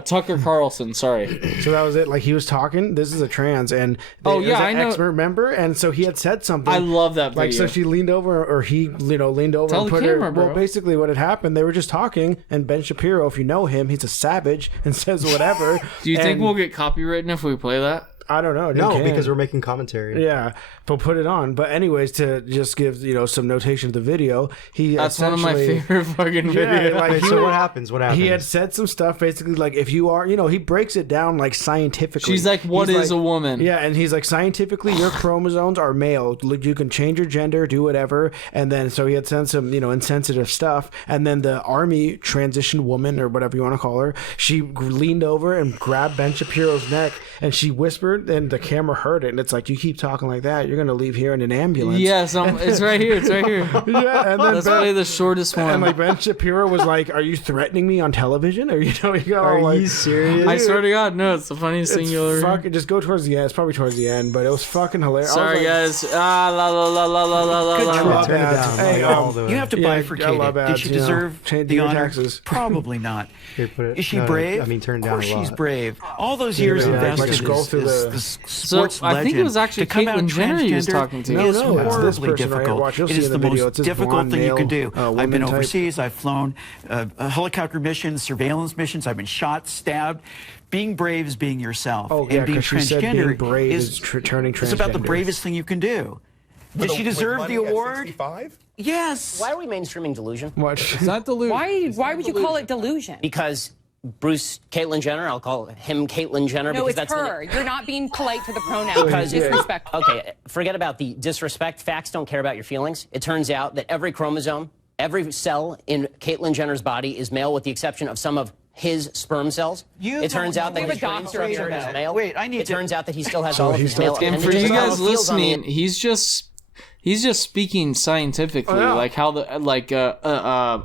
Tucker Carlson. Sorry. So that was it. Like he was talking. This is a trans, and I know. Expert member, and so he had said something. I love that video. Like so, she leaned over, or he, leaned over Tell and the put camera, her. bro. Well, basically, what had happened, they were just talking, and Ben Shapiro, if you know him, he's a savage and says whatever. Do you think we'll get copywritten if we play that? I don't know. No, because we're making commentary. Yeah, but put it on. But anyways, to just give some notation to the video, that's one of my favorite fucking videos. Like, so what happens? He had said some stuff basically like if you are, he breaks it down like scientifically. She's like, "What is a woman?" Yeah, and he's like, scientifically, your chromosomes are male. You can change your gender, do whatever. And then so he had said some insensitive stuff. And then the army transition woman or whatever you want to call her, she leaned over and grabbed Ben Shapiro's neck, and she whispered. And the camera heard it, and it's like, you keep talking like that, you're gonna leave here in an ambulance. Yes, it's right here. It's right here. Yeah, and then let's play the shortest one. And like Ben Shapiro was like, "Are you threatening me on television?" Or Are you serious? I swear to God, no. It's the funniest thing you'll ever. Fucking just go towards the end. It's probably towards the end, but it was fucking hilarious. Sorry, guys. La la la la la la la. Good la. job. Turn it down. Hey, You have to bifurcate it. Did she deserve the honor? Taxes. Probably not. Here, put it. Is she No, brave? I mean, turn of down course a lot. she's brave. All those years Yeah, invested like, scroll through is the- the So sports I think it was legend. actually To come out Caitlyn Jenner he was transgender talking to. No, is no, it's this horribly person right here. difficult. Watch, you'll It see is in the the video. most It's this difficult blonde thing you can male, do. I've been woman type. overseas. I've flown helicopter missions, surveillance missions. I've been shot, stabbed. Being brave is being yourself. Oh, yeah, and being 'cause she said transgender being brave is is turning It's about the transgender. bravest thing you can do. Did she deserve the award? Yes. Why are we mainstreaming delusion? Watch. It's not delusion. Why would you call it delusion? Because Caitlyn Jenner, I'll call him Caitlyn Jenner. No, because it's that's her. You're not being polite to the pronouns. Because Disrespectful. Okay, forget about the disrespect. Facts don't care about your feelings. It turns out that every chromosome, every cell in Caitlyn Jenner's body is male, with the exception of some of his sperm cells. It turns out that We have his a brain doctorate structure in is that. male. Wait, I need It to- turns out that he still has all of his male. And for you guys feels on the- listening, he's just speaking scientifically, Oh, yeah. like how the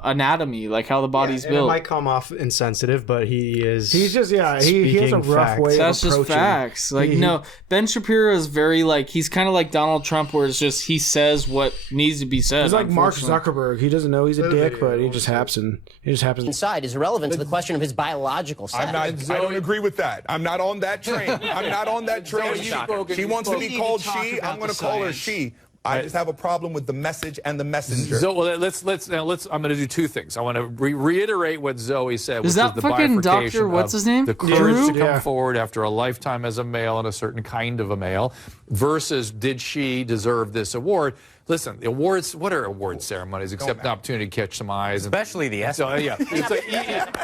anatomy, like how the body's And it built. might come off insensitive, but he is. He's just he has a speaking rough facts. way That's of just approaching. facts. Like, no, Ben Shapiro is very he's kind of like Donald Trump, where it's just he says what needs to be said. He's like Mark unfortunately. Zuckerberg. He doesn't know he's a dick, but he just happens. inside is irrelevant to the question of his biological sex. I don't agree with that. I'm not on that train. I'm not on that train. She wants to be called she. I'm going to call her she. I just have a problem with the message and the messenger. So well, let's. I'm going to do two things. I want to reiterate what Zoe said, which Is that the fucking bifurcation Dr. What's of his name? the courage to Yeah. come forward after a lifetime as a male and a certain kind of a male, versus did she deserve this award? Listen, the awards. What are award ceremonies except an opportunity to catch some eyes? Especially the So yeah, it's like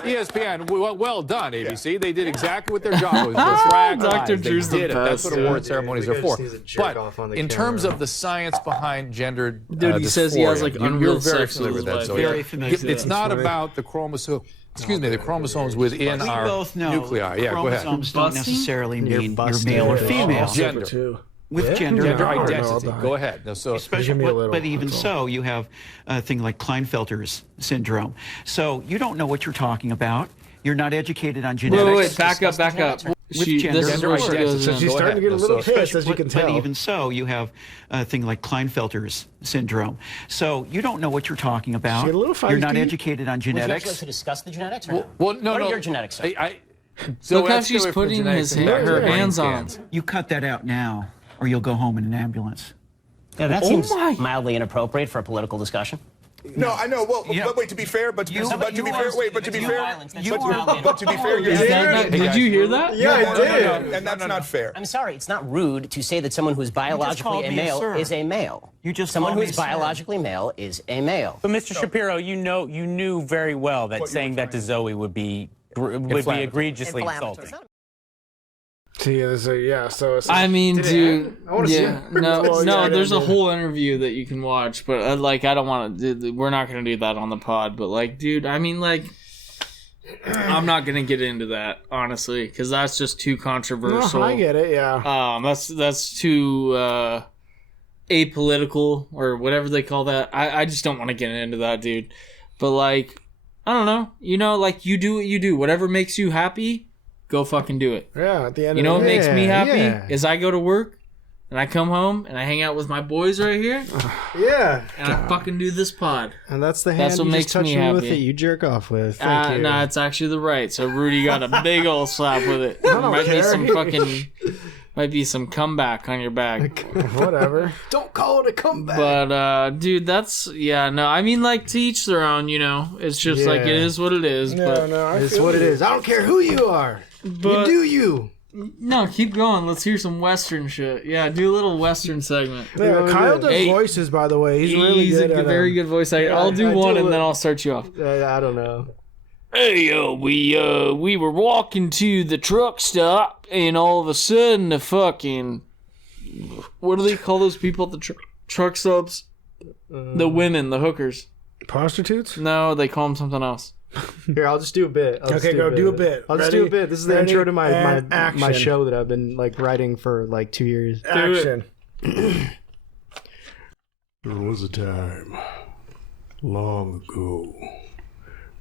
ESPN. Well done, ABC. They did exactly what their job was. Attract Dr. eyes. They Drew's the did it. That's best, what award ceremonies The are guy for. just needs to jerk But off on the in terms camera. of the science behind gender, Dude, he says he has, like, you're unreal very sex familiar with with his that. wife. So Very familiar. It's not about the chromosome. Excuse me, the chromosomes within We our both know nuclei. Yeah, go ahead. chromosomes don't Busting? necessarily You're mean you're busted. male or Oh, female. Gender. Too. With gender, Gender I don't know, identity. I'll Go ahead. No, so Especially, Give me a little, but even that's so, you have a thing like Klinefelter's syndrome. So you don't know what you're talking about. You're not educated on genetics. Wait, back up. With This gender is where she identity. goes So in. she's Go starting to get a ahead. little So- pissed, as you can tell. But even so, you have a thing like Klinefelter's syndrome. So you don't know what you're talking about. She a little You're not feisty? educated on Would you genetics. like to discuss the genetics? Or well, no, what no. are your genetics? Sir? Look how she's putting her hands on. You cut that out now, or you'll go home in an ambulance. Yeah, that seems mildly inappropriate for a political discussion. No, I know. Well, but wait. To be fair, but to be fair, but to be fair, you're Did you hear that? Yeah, I did. and that's not fair. I'm sorry, it's not rude to say that someone who's biologically called a me a male sir. is a male. You just Someone called who me is a sir. biologically male is a male. But Mr. Shapiro, you knew very well that saying that to Zoe would be egregiously insulting. So I mean, Did it dude. end? I wanna see Yeah, it. no, Well, no. yeah, There's a yeah. whole interview that you can watch, but I don't want to. We're not gonna do that on the pod. But dude, I mean, I'm not gonna get into that honestly, because that's just too controversial. No, I get it. Yeah. That's too apolitical or whatever they call that. I just don't want to get into that, dude. But I don't know. You do what you do. Whatever makes you happy, go fucking do it. Yeah. At the end. You know of what the makes me happy yeah. is I go to work and I come home and I hang out with my boys right here. Yeah. And I fucking do this pod. And that's the hand That's what you makes just touch me me happy. with that you jerk off with. Thank you. No, it's actually the right. So Rudy got a big old slap with it. I don't Might be care. some fucking, might be some comeback on your back. Whatever. Don't call it a comeback. But dude, that's no. I mean, like to each their own. You know, it's just like it Yeah. is what it is. Yeah, but no, It's what it is. I don't care who you are. But- you do you. no, keep going. Let's hear some Western shit. Yeah, do a little Western segment. Yeah, Kyle does Hey, voices, by the way. He's really good at very good voice actor. I'll do I one do and it. then I'll start you off. I don't know. Hey, we were walking to the truck stop, and all of a sudden, the fucking, what do they call those people at the truck stops? The women, the hookers. Prostitutes? No, they call them something else. Here, I'll just do a bit. Okay, go do a bit. I'll just Ready? do a bit. This is the Ready? intro to my And my action. show that I've been like writing for like 2 years. Action. There was a time, long ago,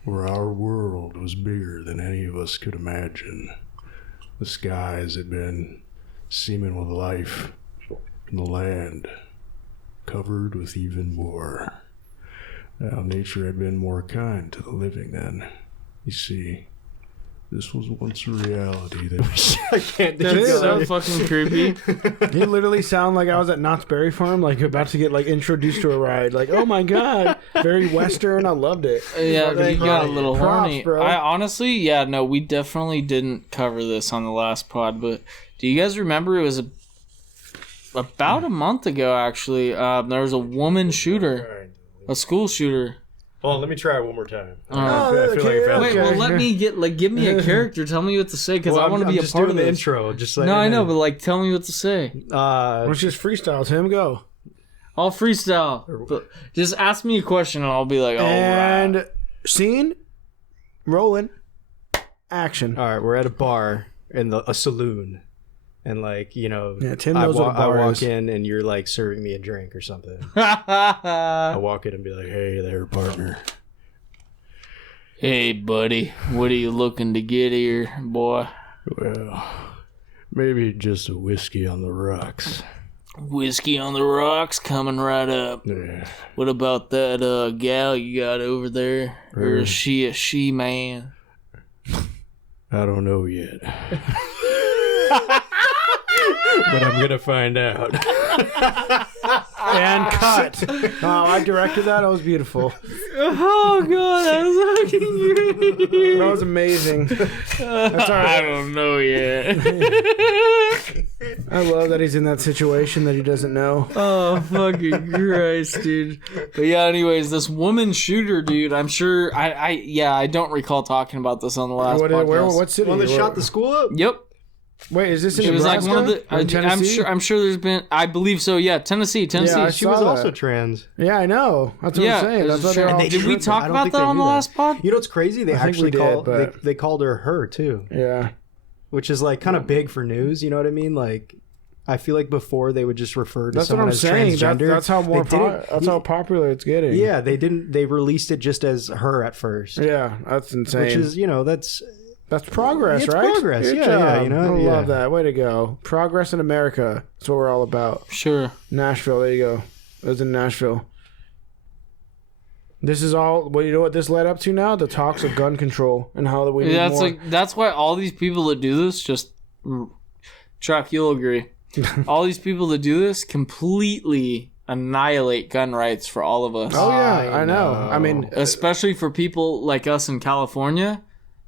where our world was bigger than any of us could imagine. The skies had been seeming with life, and the land covered with even more. Now, nature had been more kind to the living then. You see, this was once a reality that I can't do That's it. so fucking creepy. You literally sound like I was at Knott's Berry Farm, like about to get like introduced to a ride. Like, oh my god, very Western. I loved it. Yeah, Fucking you got a little props, horny. bro. I honestly, no, we definitely didn't cover this on the last pod, but do you guys remember it was about a month ago, actually, there was a woman shooter, a school shooter. Hold on, let me try it one more time. Wait, well, let me give me a character. Tell me what to say, because I want to be a part of the this. intro. Just like No, I know, but like, tell me what to say. Let's just freestyle. Tim, go. I'll freestyle. But just ask me a question, and I'll be like, And scene, rolling, action. All right, we're at a bar in a saloon, and like Yeah, Tim knows what a I bar walk is. in and you're like serving me a drink or something. all I right. walk in and be like, "Hey there, partner." Hey, buddy, what are you looking to get here, boy? well, maybe just a whiskey on the rocks. Whiskey on the rocks coming right up. Yeah. What about that gal you got over there? Or is she a she-man? I don't know yet. But I'm gonna find out. And cut. Oh, I directed that. That was beautiful. Oh, God, that was fucking great. That was amazing. That's all right. I don't know yet. I love that he's in that situation that he doesn't know. Oh, fucking Christ, dude. But yeah, anyways, this woman shooter, dude, I'm sure, I don't recall talking about this on the last podcast. What city? One that shot the school up. Yep. Wait, is this in It was like Nebraska? one of the. Or in Tennessee? I'm sure there's been. I believe so. Yeah, Tennessee. Yeah, I She saw was that. also trans. Yeah, I know. That's what Yeah, I'm saying. That's it's what true. they're all Did we tripping. talk I don't about think that they on knew the that. last pod? You know what's crazy? They I think actually we did, called but- they called her too, Yeah. which is like kind of big for news. You know what I mean? Like, I feel like before they would just refer to That's what someone I'm as saying. transgender. That's how They didn't- that's how popular it's getting. Yeah, they didn't. They released it just as her at first. Yeah, that's insane. Which is, that's progress, It's right? progress, Good yeah, job. yeah, I yeah. love that. Way to go. Progress in America. That's what we're all about. Sure. Nashville. There you go. It was in Nashville. This is all. Well, you know what this led up to now? The talks of gun control and how we need more. That's why all these people that do this just. Chuck, you'll agree. All these people that do this completely annihilate gun rights for all of us. Oh yeah, I know. I mean, especially for people like us in California.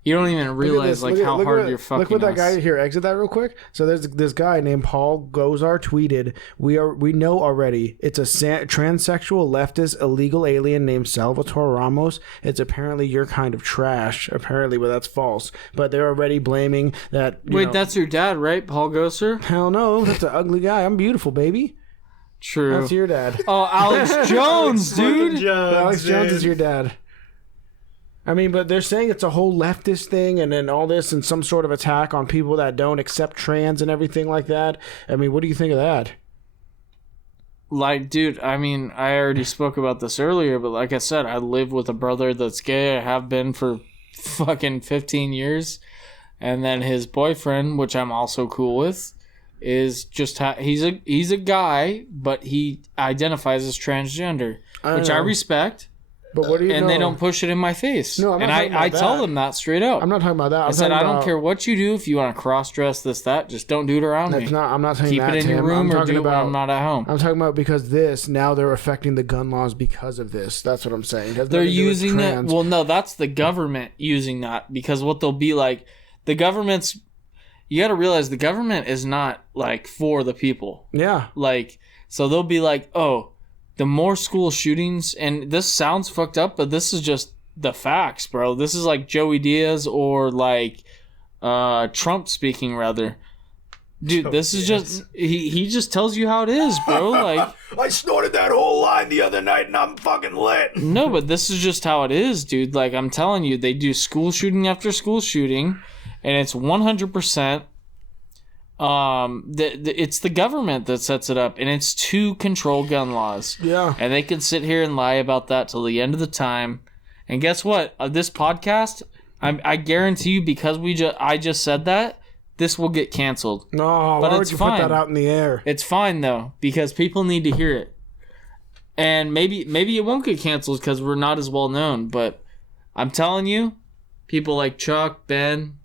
You don't even realize like how hard you're fucking. Look what that us. guy here. Exit that real quick. So there's this guy named Paul Gozar tweeted, "We know already. It's a transsexual leftist illegal alien named Salvatore Ramos. It's apparently your kind of trash. Apparently, but that's false. But they're already blaming that. Wait, that's your dad, right? Paul Gosar? Hell no, that's an ugly guy. I'm beautiful, baby. True. That's your dad. Oh, Alex Jones, dude. Alex Jones is your dad. I mean, but they're saying it's a whole leftist thing and then all this and some sort of attack on people that don't accept trans and everything like that. I mean, what do you think of that? Like, dude, I mean, I already spoke about this earlier, but like I said, I live with a brother that's gay. I have been for fucking 15 years. And then his boyfriend, which I'm also cool with, is just he's a guy, but he identifies as transgender, which I respect. But what do you know? And they don't push it in my face. No, I'm not talking about I that. tell them that straight up. I'm not talking about that. I said, I don't care what you do. If you want to cross-dress this, that, just don't do it around me. I'm not saying Keep that, it in Tim. your room I'm or talking do it when about, I'm not at home. I'm talking about because now they're affecting the gun laws because of this. That's what I'm saying. They're using that. Well, no, that's the government using that, because what they'll be like, the government's, you got to realize the government is not like for the people. Yeah. Like, so they'll be like, oh, the more school shootings, and this sounds fucked up, but this is just the facts, bro. This is like Joey Diaz or like Trump speaking, rather. Dude, this is just, he just tells you how it is, bro. Like, I snorted that whole line the other night and I'm fucking lit. no, but this is just how it is, dude. Like, I'm telling you, they do school shooting after school shooting, and it's 100%. It's the government that sets it up, and it's to control gun laws. Yeah. And they can sit here and lie about that till the end of the time. And guess what? This podcast, I guarantee you, because I just said that, this will get canceled. No, but why would you put that out in the air? It's fine though, because people need to hear it. And maybe it won't get canceled because we're not as well known. But I'm telling you, people like Chuck, Ben,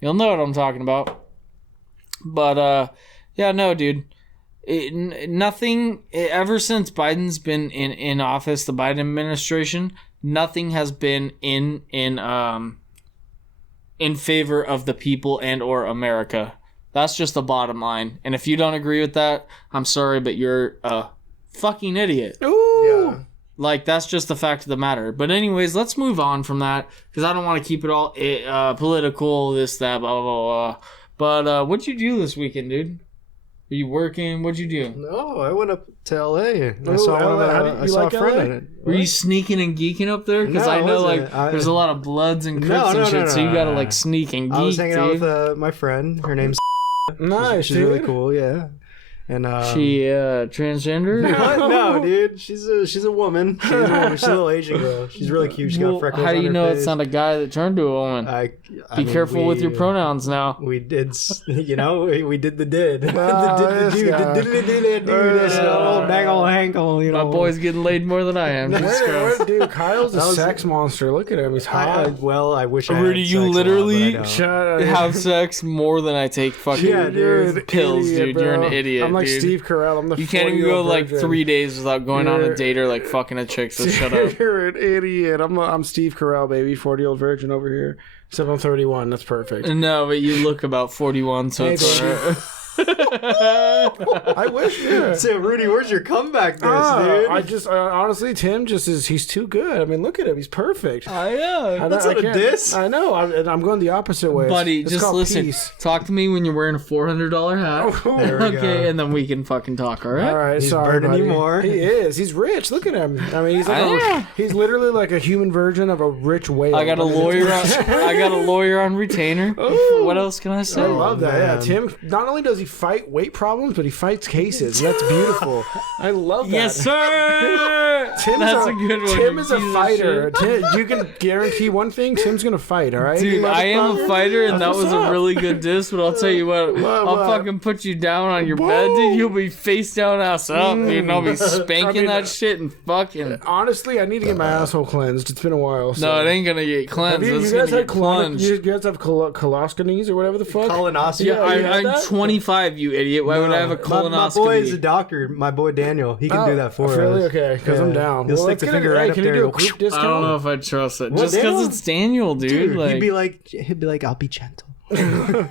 you'll know what I'm talking about. But yeah, no, dude. Nothing ever since Biden's been in office, the Biden administration, nothing has been in favor of the people and or America. That's just the bottom line. And if you don't agree with that, I'm sorry, but you're a fucking idiot. Ooh. Yeah. Like, that's just the fact of the matter. But anyways, let's move on from that, because I don't want to keep it all political, this, that, blah, blah, blah. But what'd you do this weekend, dude? Are you working? What'd you do? No, I went up to LA. I saw saw a friend in it. Were you sneaking and geeking up there? Because No, I I know wasn't. there's a lot of Bloods and Crips and shit, so you gotta like sneak and geek. I was hanging out dude. with my friend. Her name's nice. She's really cool. Yeah. And she transgender? No, dude. She's a woman. She's a little Asian girl. She's really cute. She's got freckles. How do you on her know face. it's not a guy that turned to a woman? Be careful with your pronouns now. We did, we did the did. Dude. Old dang old Hankle, My boy's getting laid more than I am. Dude, Kyle's a sex monster. Look at him. He's hot. I wish I had Rudy, you sex literally a lot, but I don't. have sex more than I take fucking pills, idiot, dude. bro. You're an idiot. I'm like dude. Steve Carell. I'm the You can't even go like 3 days without going on a date or like fucking a chick, so shut up. You're an idiot. I'm Steve Carell, baby. 40-year-old virgin over here. Except I'm 31. That's perfect. No, but you look about 41, so it's alright. I wish. Yeah. So, Rudy, where's your comeback, dude? I just honestly, Tim just is—he's too good. I mean, look at him; he's perfect. I know. That's not a diss. I know. I'm going the opposite way, buddy. It's just listen. Peace. Talk to me when you're wearing a $400 hat. There we go. And then we can fucking talk. All right. All right. He's sorry, burning buddy. you more. He is. He's rich. Look at him. I mean, he's like he's literally like a human version of a rich whale. I got a lawyer. I got a lawyer on retainer. Ooh. What else can I say? I love that. man. Yeah, Tim. Not only does he fight weight problems, but he fights cases. That's beautiful. I love that. Yes, sir. That's a good one. Tim is a Piece of fighter. shit. Tim, you can guarantee one thing: Tim's gonna fight. All right, Dude, I am a fighter, and that That's was what's a up. really good diss. But I'll tell you what, I'll what? fucking put you down on your bed, dude. You'll be face down, ass up, dude. And I'll be spanking that shit and fucking. Honestly, I need to get my asshole cleansed. It's been a while. So. No, it ain't gonna get cleansed. Have you It's guys gonna had get plunged. you guys have colostomies or whatever the fuck? Colonoscopy. Yeah, you had I'm that? 25, you idiot. Why would I have a colonoscopy? My boy is a doctor. My boy Daniel. He can do that for us. Really? Okay, because I'm down. He'll stick let's the get finger right up can there. you do a and go, group discount? I don't know if I trust it. What, Just because Daniel? it's Daniel, dude. Like, he'd be like, I'll be gentle. I'm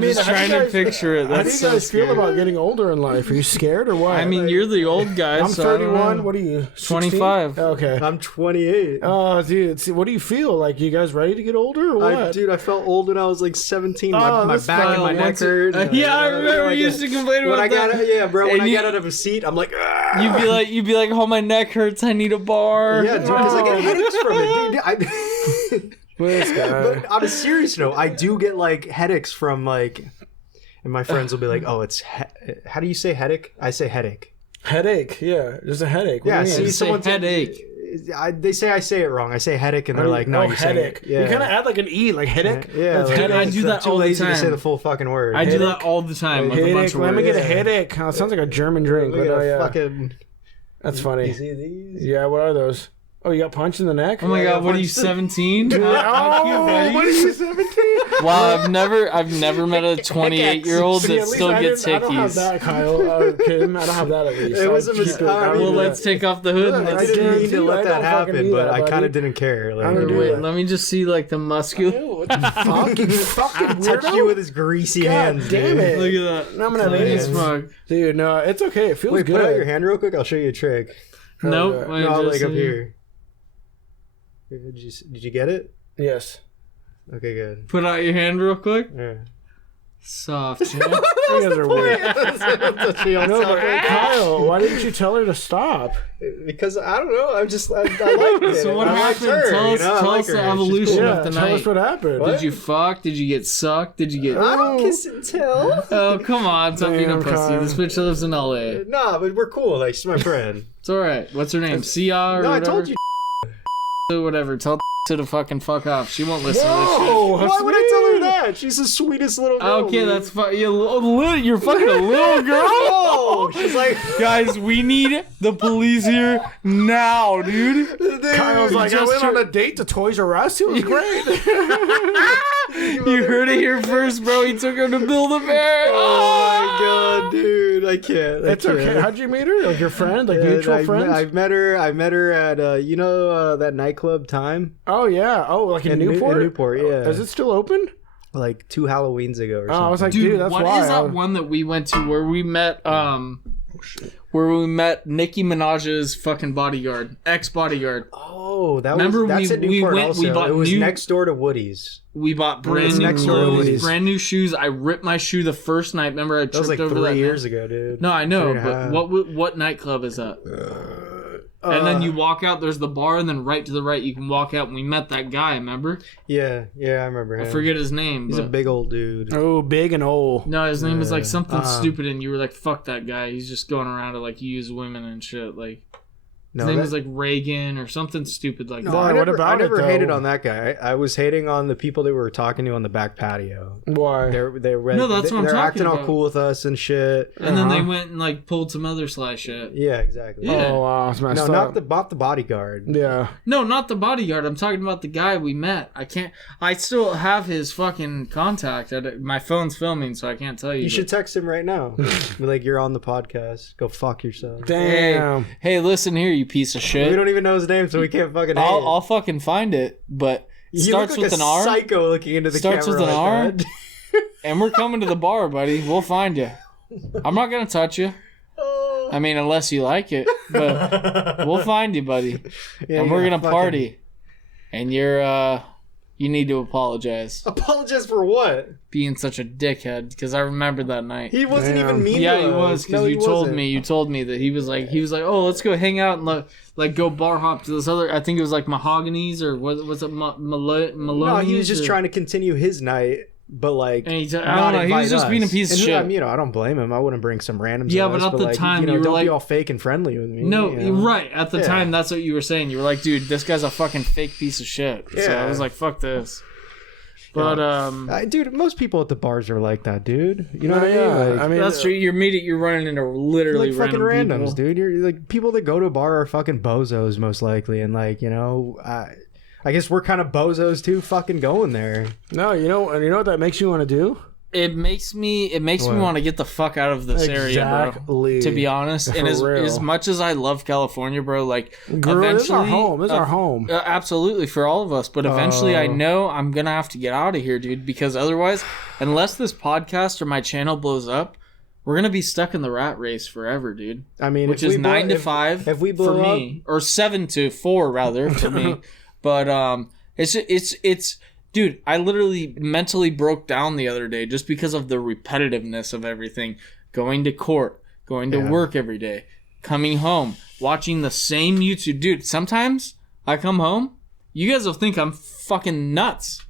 just trying to picture it. How do That's you so guys feel scary. about getting older in life? Are you scared or what? I mean, you're the old guy. I'm so I don't 31. know. What are you? 25. Okay. I'm 28. Oh, dude. See, what do you feel? Like, you guys ready to get older or what? Dude, I felt old when I was like 17. My that's back and my fine. neck hurt. Yeah, I remember you used to complain about when I that. when I you- got out of a seat, I'm like, "Argh." You'd be like, oh, my neck hurts. I need a bar. Yeah, dude, because I get headaches from it, dude. This guy. But on a serious note, I do get like headaches from like, and my friends will be like, "Oh, it's how do you say headache?" I say headache. Headache. Yeah, there's a headache. What Yeah, do you see, mean? someone headache. they say I say it wrong. I say headache, and they're like, no, you're saying headache. it. Yeah. You kind of add like an E, like headache. Yeah, That's like, I do that too all the lazy to say time. the full fucking word. I do that all the time with a bunch Headache. of Let me words. get a headache. Oh, it sounds like a German drink. Look But, at yeah. fucking. That's funny. You see these? Yeah, what are those? Oh, you got punched in the neck? Oh my god, what are you, 17? Oh, what are you, 17? Wow, I've never met a 28-year-old See, that at least still gets I don't have hickeys. that, Kyle. Kim, I don't have that at least. It was a Keep mistake. it. Well, let's take off the hood. And I let's didn't mean to let I that don't fucking happen, do but that, I kind buddy. of didn't care. Like, I don't do Wait, that. let me just see like the muscular. Ew, what the fuck? You fucking touched weirdo. you with his greasy God hands. damn dude. it. Look at that. No, I'm gonna Clean leave as it. fuck. Dude, no, it's okay. It feels Wait, good. put out your hand real quick. I'll show you a trick. Nope. Okay. No, just like up see- here. Did you get it? Yes. Okay, good. Put out your hand real quick. Yeah. Soft. You guys are weird. No, but Kyle, why didn't you tell her to stop? Because I don't know. I like it. So what I liked happened? her, Tell us, you know? I tell like us her. the She's evolution cool. of the Tell night. us what happened. Did you fuck? Did you get sucked? Did you get? I don't kiss and tell. Oh come on! Stop being a Damn, pussy. Kyle. This bitch lives in LA. Nah, but we're cool. Like, she's my friend. It's all right. What's her name? Sia or No, I whatever? told you. Whatever. Tell to fucking fuck off. She won't listen to this shit. Whoa, Why would I tell her that? She's the sweetest little girl. Okay, dude. that's fine. You're fucking a little girl. Oh, she's like, Guys, we need the police here now, dude. Kyle's like, I just went on heard- a date to Toys R Us. It was great. You heard it here first, bro. He took her to Build-A-Bear. oh my god, dude, I can't. It's okay. How'd you meet her? Like your friend? Like mutual friends? I met her at that nightclub Time. Oh yeah. Oh, like in Newport. In Newport, yeah. Is it still open? Like 2 Halloweens ago or Oh, something. I was like, Dude, dude, that's what why. is that one that we went to where we met Nicki Minaj's fucking bodyguard, ex-bodyguard. Oh, Remember that's in we Newport went, also. we bought it was new- next door to Woody's. We bought It was brand new next door to clothes, Woody's. brand new shoes. I ripped my shoe the first night. Remember, I That was tripped like over 3 that years night? ago, dude. No, I know, 3 and a but half. what nightclub is that? And then you walk out. There's the bar, and then right to the right, you can walk out. And we met that guy. Remember? Yeah, I remember him. I forget his name. He's a but- big old dude. Oh, big and old. No, his name was like something Uh-huh. stupid, and you were like, "Fuck that guy. He's just going around to like use women and shit." Like his No, name that- was like Reagan or something stupid like No, that. I what never, about I it, never though? hated on that guy. I was hating on the people that we were talking to on the back patio. Why? They're No, that's what I'm they're talking acting all about. cool with us and shit. And then they went and like pulled some other sly shit. Yeah, exactly. Yeah. Oh wow, it's messed No, up. not the bodyguard. Yeah. No, not the bodyguard. I'm talking about the guy we met. I still have his fucking contact. My phone's filming, so I can't tell you. You but- should text him right now. Be like, you're on the podcast. Go fuck yourself. Damn. Hey, listen here, you piece of shit. We don't even know his name, so we can't fucking. I'll fucking find it, but it You starts look like with a an R. psycho looking into the Starts camera with an like R. that. And we're coming to the bar, buddy. We'll find you. I'm not gonna touch you. I mean, unless you like it, but we'll find you, buddy. Yeah, And we're yeah, gonna fucking- party. And you need to apologize. Apologize for what? Being such a dickhead, because I remember that night. He wasn't Damn. even mean. Yeah, to he us. was, because No, you he told wasn't. me. You told me that he was like, oh, let's go hang out and like go bar hop to this other. I think it was like Mahogany's or was it Maloney's? No, he was just trying to continue his night, but like, And I not don't know. He was invite just us. being a piece of And, shit. I mean, I don't blame him. I wouldn't bring some randoms. Yeah, to but us, at the like, time, you were don't like- be all fake and friendly with me. No, you know? right. At the Yeah. time, that's what you were saying. You were like, dude, this guy's a fucking fake piece of shit. So Yeah. I was like, fuck this. But dude, most people at the bars are like that, dude. You know what I mean? yeah. Like, I mean, that's true. You're running into literally like fucking random randoms, people. dude. You're like people that go to a bar are fucking bozos most likely, and like I guess we're kind of bozos too, fucking going there. no, you know what that makes you want to do? It makes me What? want to get the fuck out of this area, bro. Exactly. To be honest, and For real. as much as I love California, bro, like Girl, eventually, this is our home. This is our home. Absolutely for all of us. But eventually, I know I'm gonna have to get out of here, dude, because otherwise, unless this podcast or my channel blows up, we're gonna be stuck in the rat race forever, dude. I mean, which if is we blow- 9 to if- 5 if we blow for me, or 7 to 4 rather for me. But it's dude, I literally mentally broke down the other day just because of the repetitiveness of everything. Going to court, going to work every day, coming home, watching the same YouTube. Dude, sometimes I come home, you guys will think I'm fucking nuts.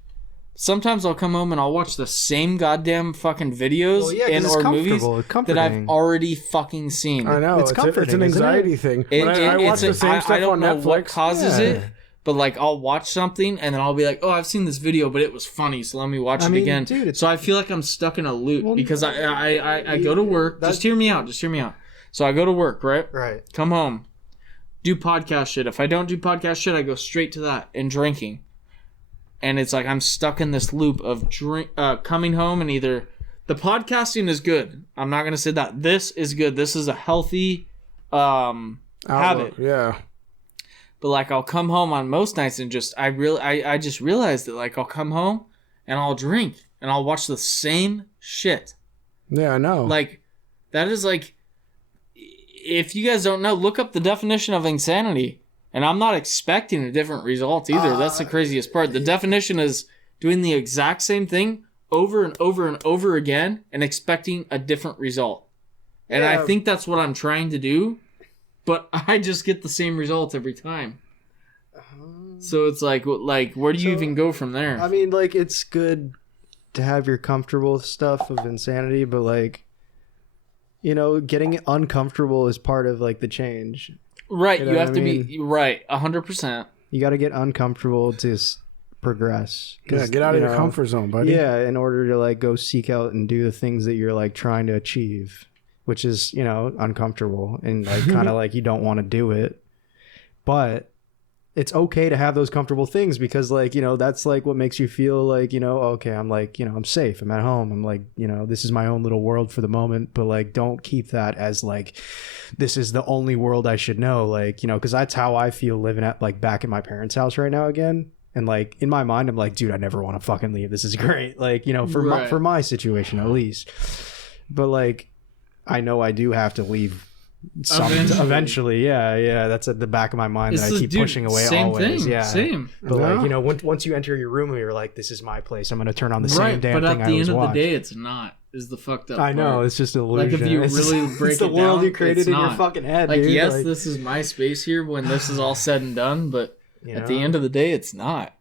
sometimes I'll come home and I'll watch the same goddamn fucking videos or movies that I've already fucking seen. I know. It's comforting. It's an anxiety thing. I watch the same stuff on Netflix. I don't know what causes it, but like I'll watch something and then I'll be like, oh, I've seen this video, but it was funny, so let me watch it again. Dude, so I feel like I'm stuck in a loop because I go to work. Just hear me out. So I go to work, right? Right. Come home, do podcast shit. If I don't do podcast shit, I go straight to that and drinking. And it's like I'm stuck in this loop of coming home and either the podcasting is good. I'm not gonna say that this is good. This is a healthy habit. Yeah. But like I'll come home on most nights and I just realized that like I'll come home and I'll drink and I'll watch the same shit. Yeah, I know. Like that is like, if you guys don't know, look up the definition of insanity. And I'm not expecting a different result either. That's the craziest part. The definition is doing the exact same thing over and over and over again and expecting a different result. And I think that's what I'm trying to do, but I just get the same result every time. So it's like where do you even go from there? I mean, like, it's good to have your comfortable stuff of insanity, but like, you know, getting uncomfortable is part of like the change. Right, you have to be right, 100%. You got to get uncomfortable to progress. Yeah, get out of your comfort zone, buddy. Yeah, in order to like go seek out and do the things that you're like trying to achieve, which is, you know, uncomfortable and like kind of like you don't want to do it. But it's okay to have those comfortable things because like, you know, that's like what makes you feel like, you know, okay, I'm like, you know, I'm safe. I'm at home. I'm like, you know, this is my own little world for the moment, but like, don't keep that as like, this is the only world I should know. Like, you know, cause that's how I feel living at like back at my parents' house right now again. And like in my mind, I'm like, dude, I never want to fucking leave. This is great. Like, you know, for my situation at least, but like, I know I do have to leave. Eventually, yeah, that's at the back of my mind that I keep pushing away always. Yeah, same. But like, you know, once you enter your room and you're like, this is my place, I'm gonna turn on the same damn thing I always watch. But at the end of the day, it's not. Is the fucked up? I know, it's just an illusion. Like if you really break it's the world you created in your fucking head. Like, dude. yes, like, this is my space here when this is all said and done, but at the end of the day, it's not.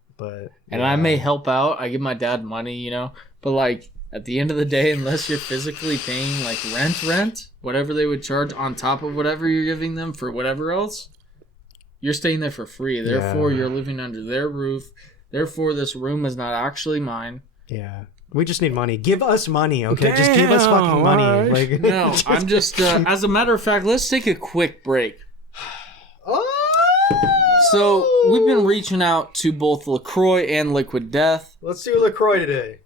And I may help out. I give my dad money, you know, but like. At the end of the day, unless you're physically paying like rent, whatever they would charge on top of whatever you're giving them for whatever else, you're staying there for free. Therefore, you're living under their roof. Therefore, this room is not actually mine. Yeah. We just need money. Give us money, okay? Damn, just give us fucking money. Right. Like, no, I'm just, as a matter of fact, let's take a quick break. So, we've been reaching out to both LaCroix and Liquid Death. Let's do LaCroix today.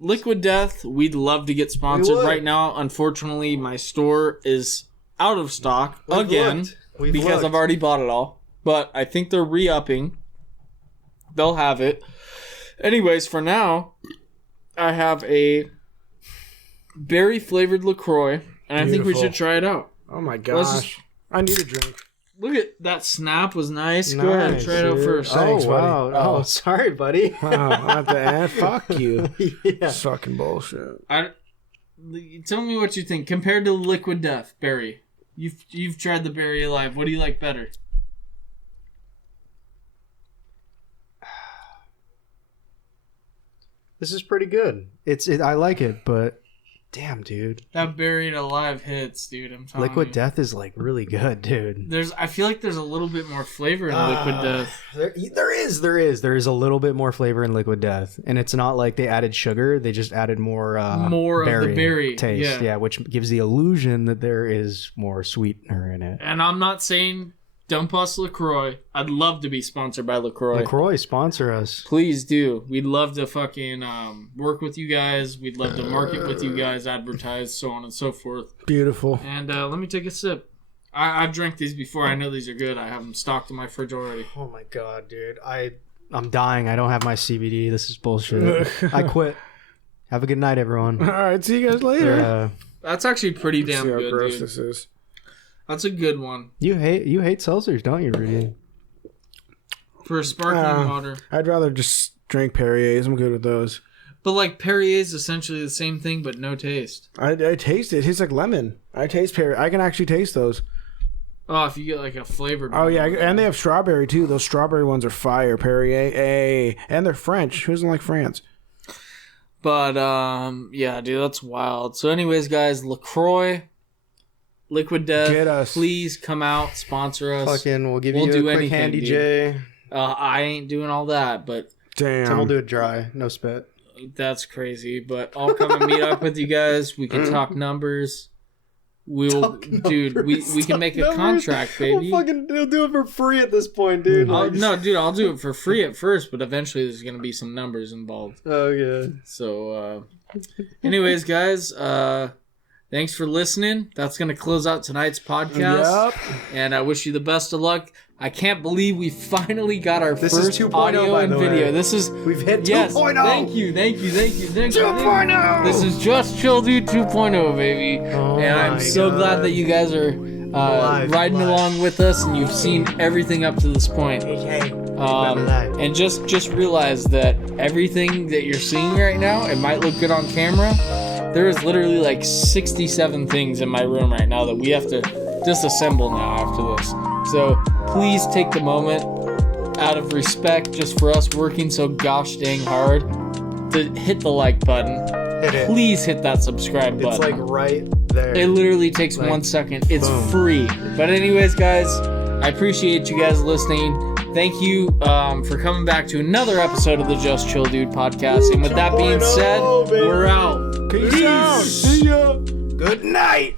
Liquid Death, we'd love to get sponsored. Right now, unfortunately, my store is out of stock again because I've already bought it all. But I think they're re-upping. They'll have it. Anyways, for now, I have a berry flavored LaCroix, and I think we should try it out. Oh my gosh. I need a drink. Look at that snap was nice. Go ahead, try it out first. Thanks, wow. Buddy. Oh, sorry, buddy. Wow, fuck you. Yeah. Fucking bullshit. Tell me what you think compared to Liquid Death berry. You've tried the berry alive. What do you like better? This is pretty good. I like it, but damn, dude. That buried alive hits, dude. I'm telling you. Liquid Death is like really good, dude. I feel like there's a little bit more flavor in Liquid Death. There is a little bit more flavor in Liquid Death, and it's not like they added sugar. They just added more berry of the berry taste, yeah, which gives the illusion that there is more sweetener in it. And I'm not saying dump us LaCroix. I'd love to be sponsored by LaCroix. LaCroix, sponsor us. Please do. We'd love to fucking work with you guys. We'd love to market with you guys, advertise, so on and so forth. Beautiful. And let me take a sip. I've drank these before. I know these are good. I have them stocked in my fridge already. Oh my god, dude. I'm dying. I don't have my CBD. This is bullshit. I quit. Have a good night, everyone. All right, see you guys later. That's actually pretty damn good, gross dude. This is. That's a good one. You hate seltzers, don't you, Rudy? For sparkling water. I'd rather just drink Perrier's. I'm good with those. But like Perrier's essentially the same thing, but no taste. I taste it. It tastes like lemon. I taste Perrier. I can actually taste those. Oh, if you get like a flavored Oh, one. yeah, and they have strawberry, too. Those strawberry ones are fire, Perrier. And they're French. Who doesn't like France? But, yeah, dude, that's wild. So anyways, guys, LaCroix, Liquid Death, Get us. please come out, sponsor us. Fucking, we'll give you a do quick anything, handy dude. J. I ain't doing all that, but... Damn. So we'll do it dry, no spit. That's crazy, but I'll come and meet up with you guys. We can talk numbers. We'll, dude, we can make a contract, baby. We'll do it for free at this point, dude. No, dude, I'll do it for free at first, but eventually there's gonna be some numbers involved. Oh yeah. So, anyways, guys, thanks for listening. That's gonna close out tonight's podcast. Yep. And I wish you the best of luck. I can't believe we finally got our This first is 2.0, audio by and the video. way. We've hit 2.0. Yes, thank you. 2.0. This is Just Chill Dude 2.0, baby. And I'm so glad that you guys are riding along with us and you've seen everything up to this point. And just realize that everything that you're seeing right now, it might look good on camera. There is literally like 67 things in my room right now that we have to disassemble now after this. So please take the moment out of respect just for us working so gosh dang hard to hit the like button. Hit it. Please hit that subscribe button. It's like right there. It literally takes Like, 1 second. It's boom. free. But anyways, guys, I appreciate you guys listening. Thank you for coming back to another episode of the Just Chill Dude podcast. And with that being said, we're out. Peace out. See ya. Good night.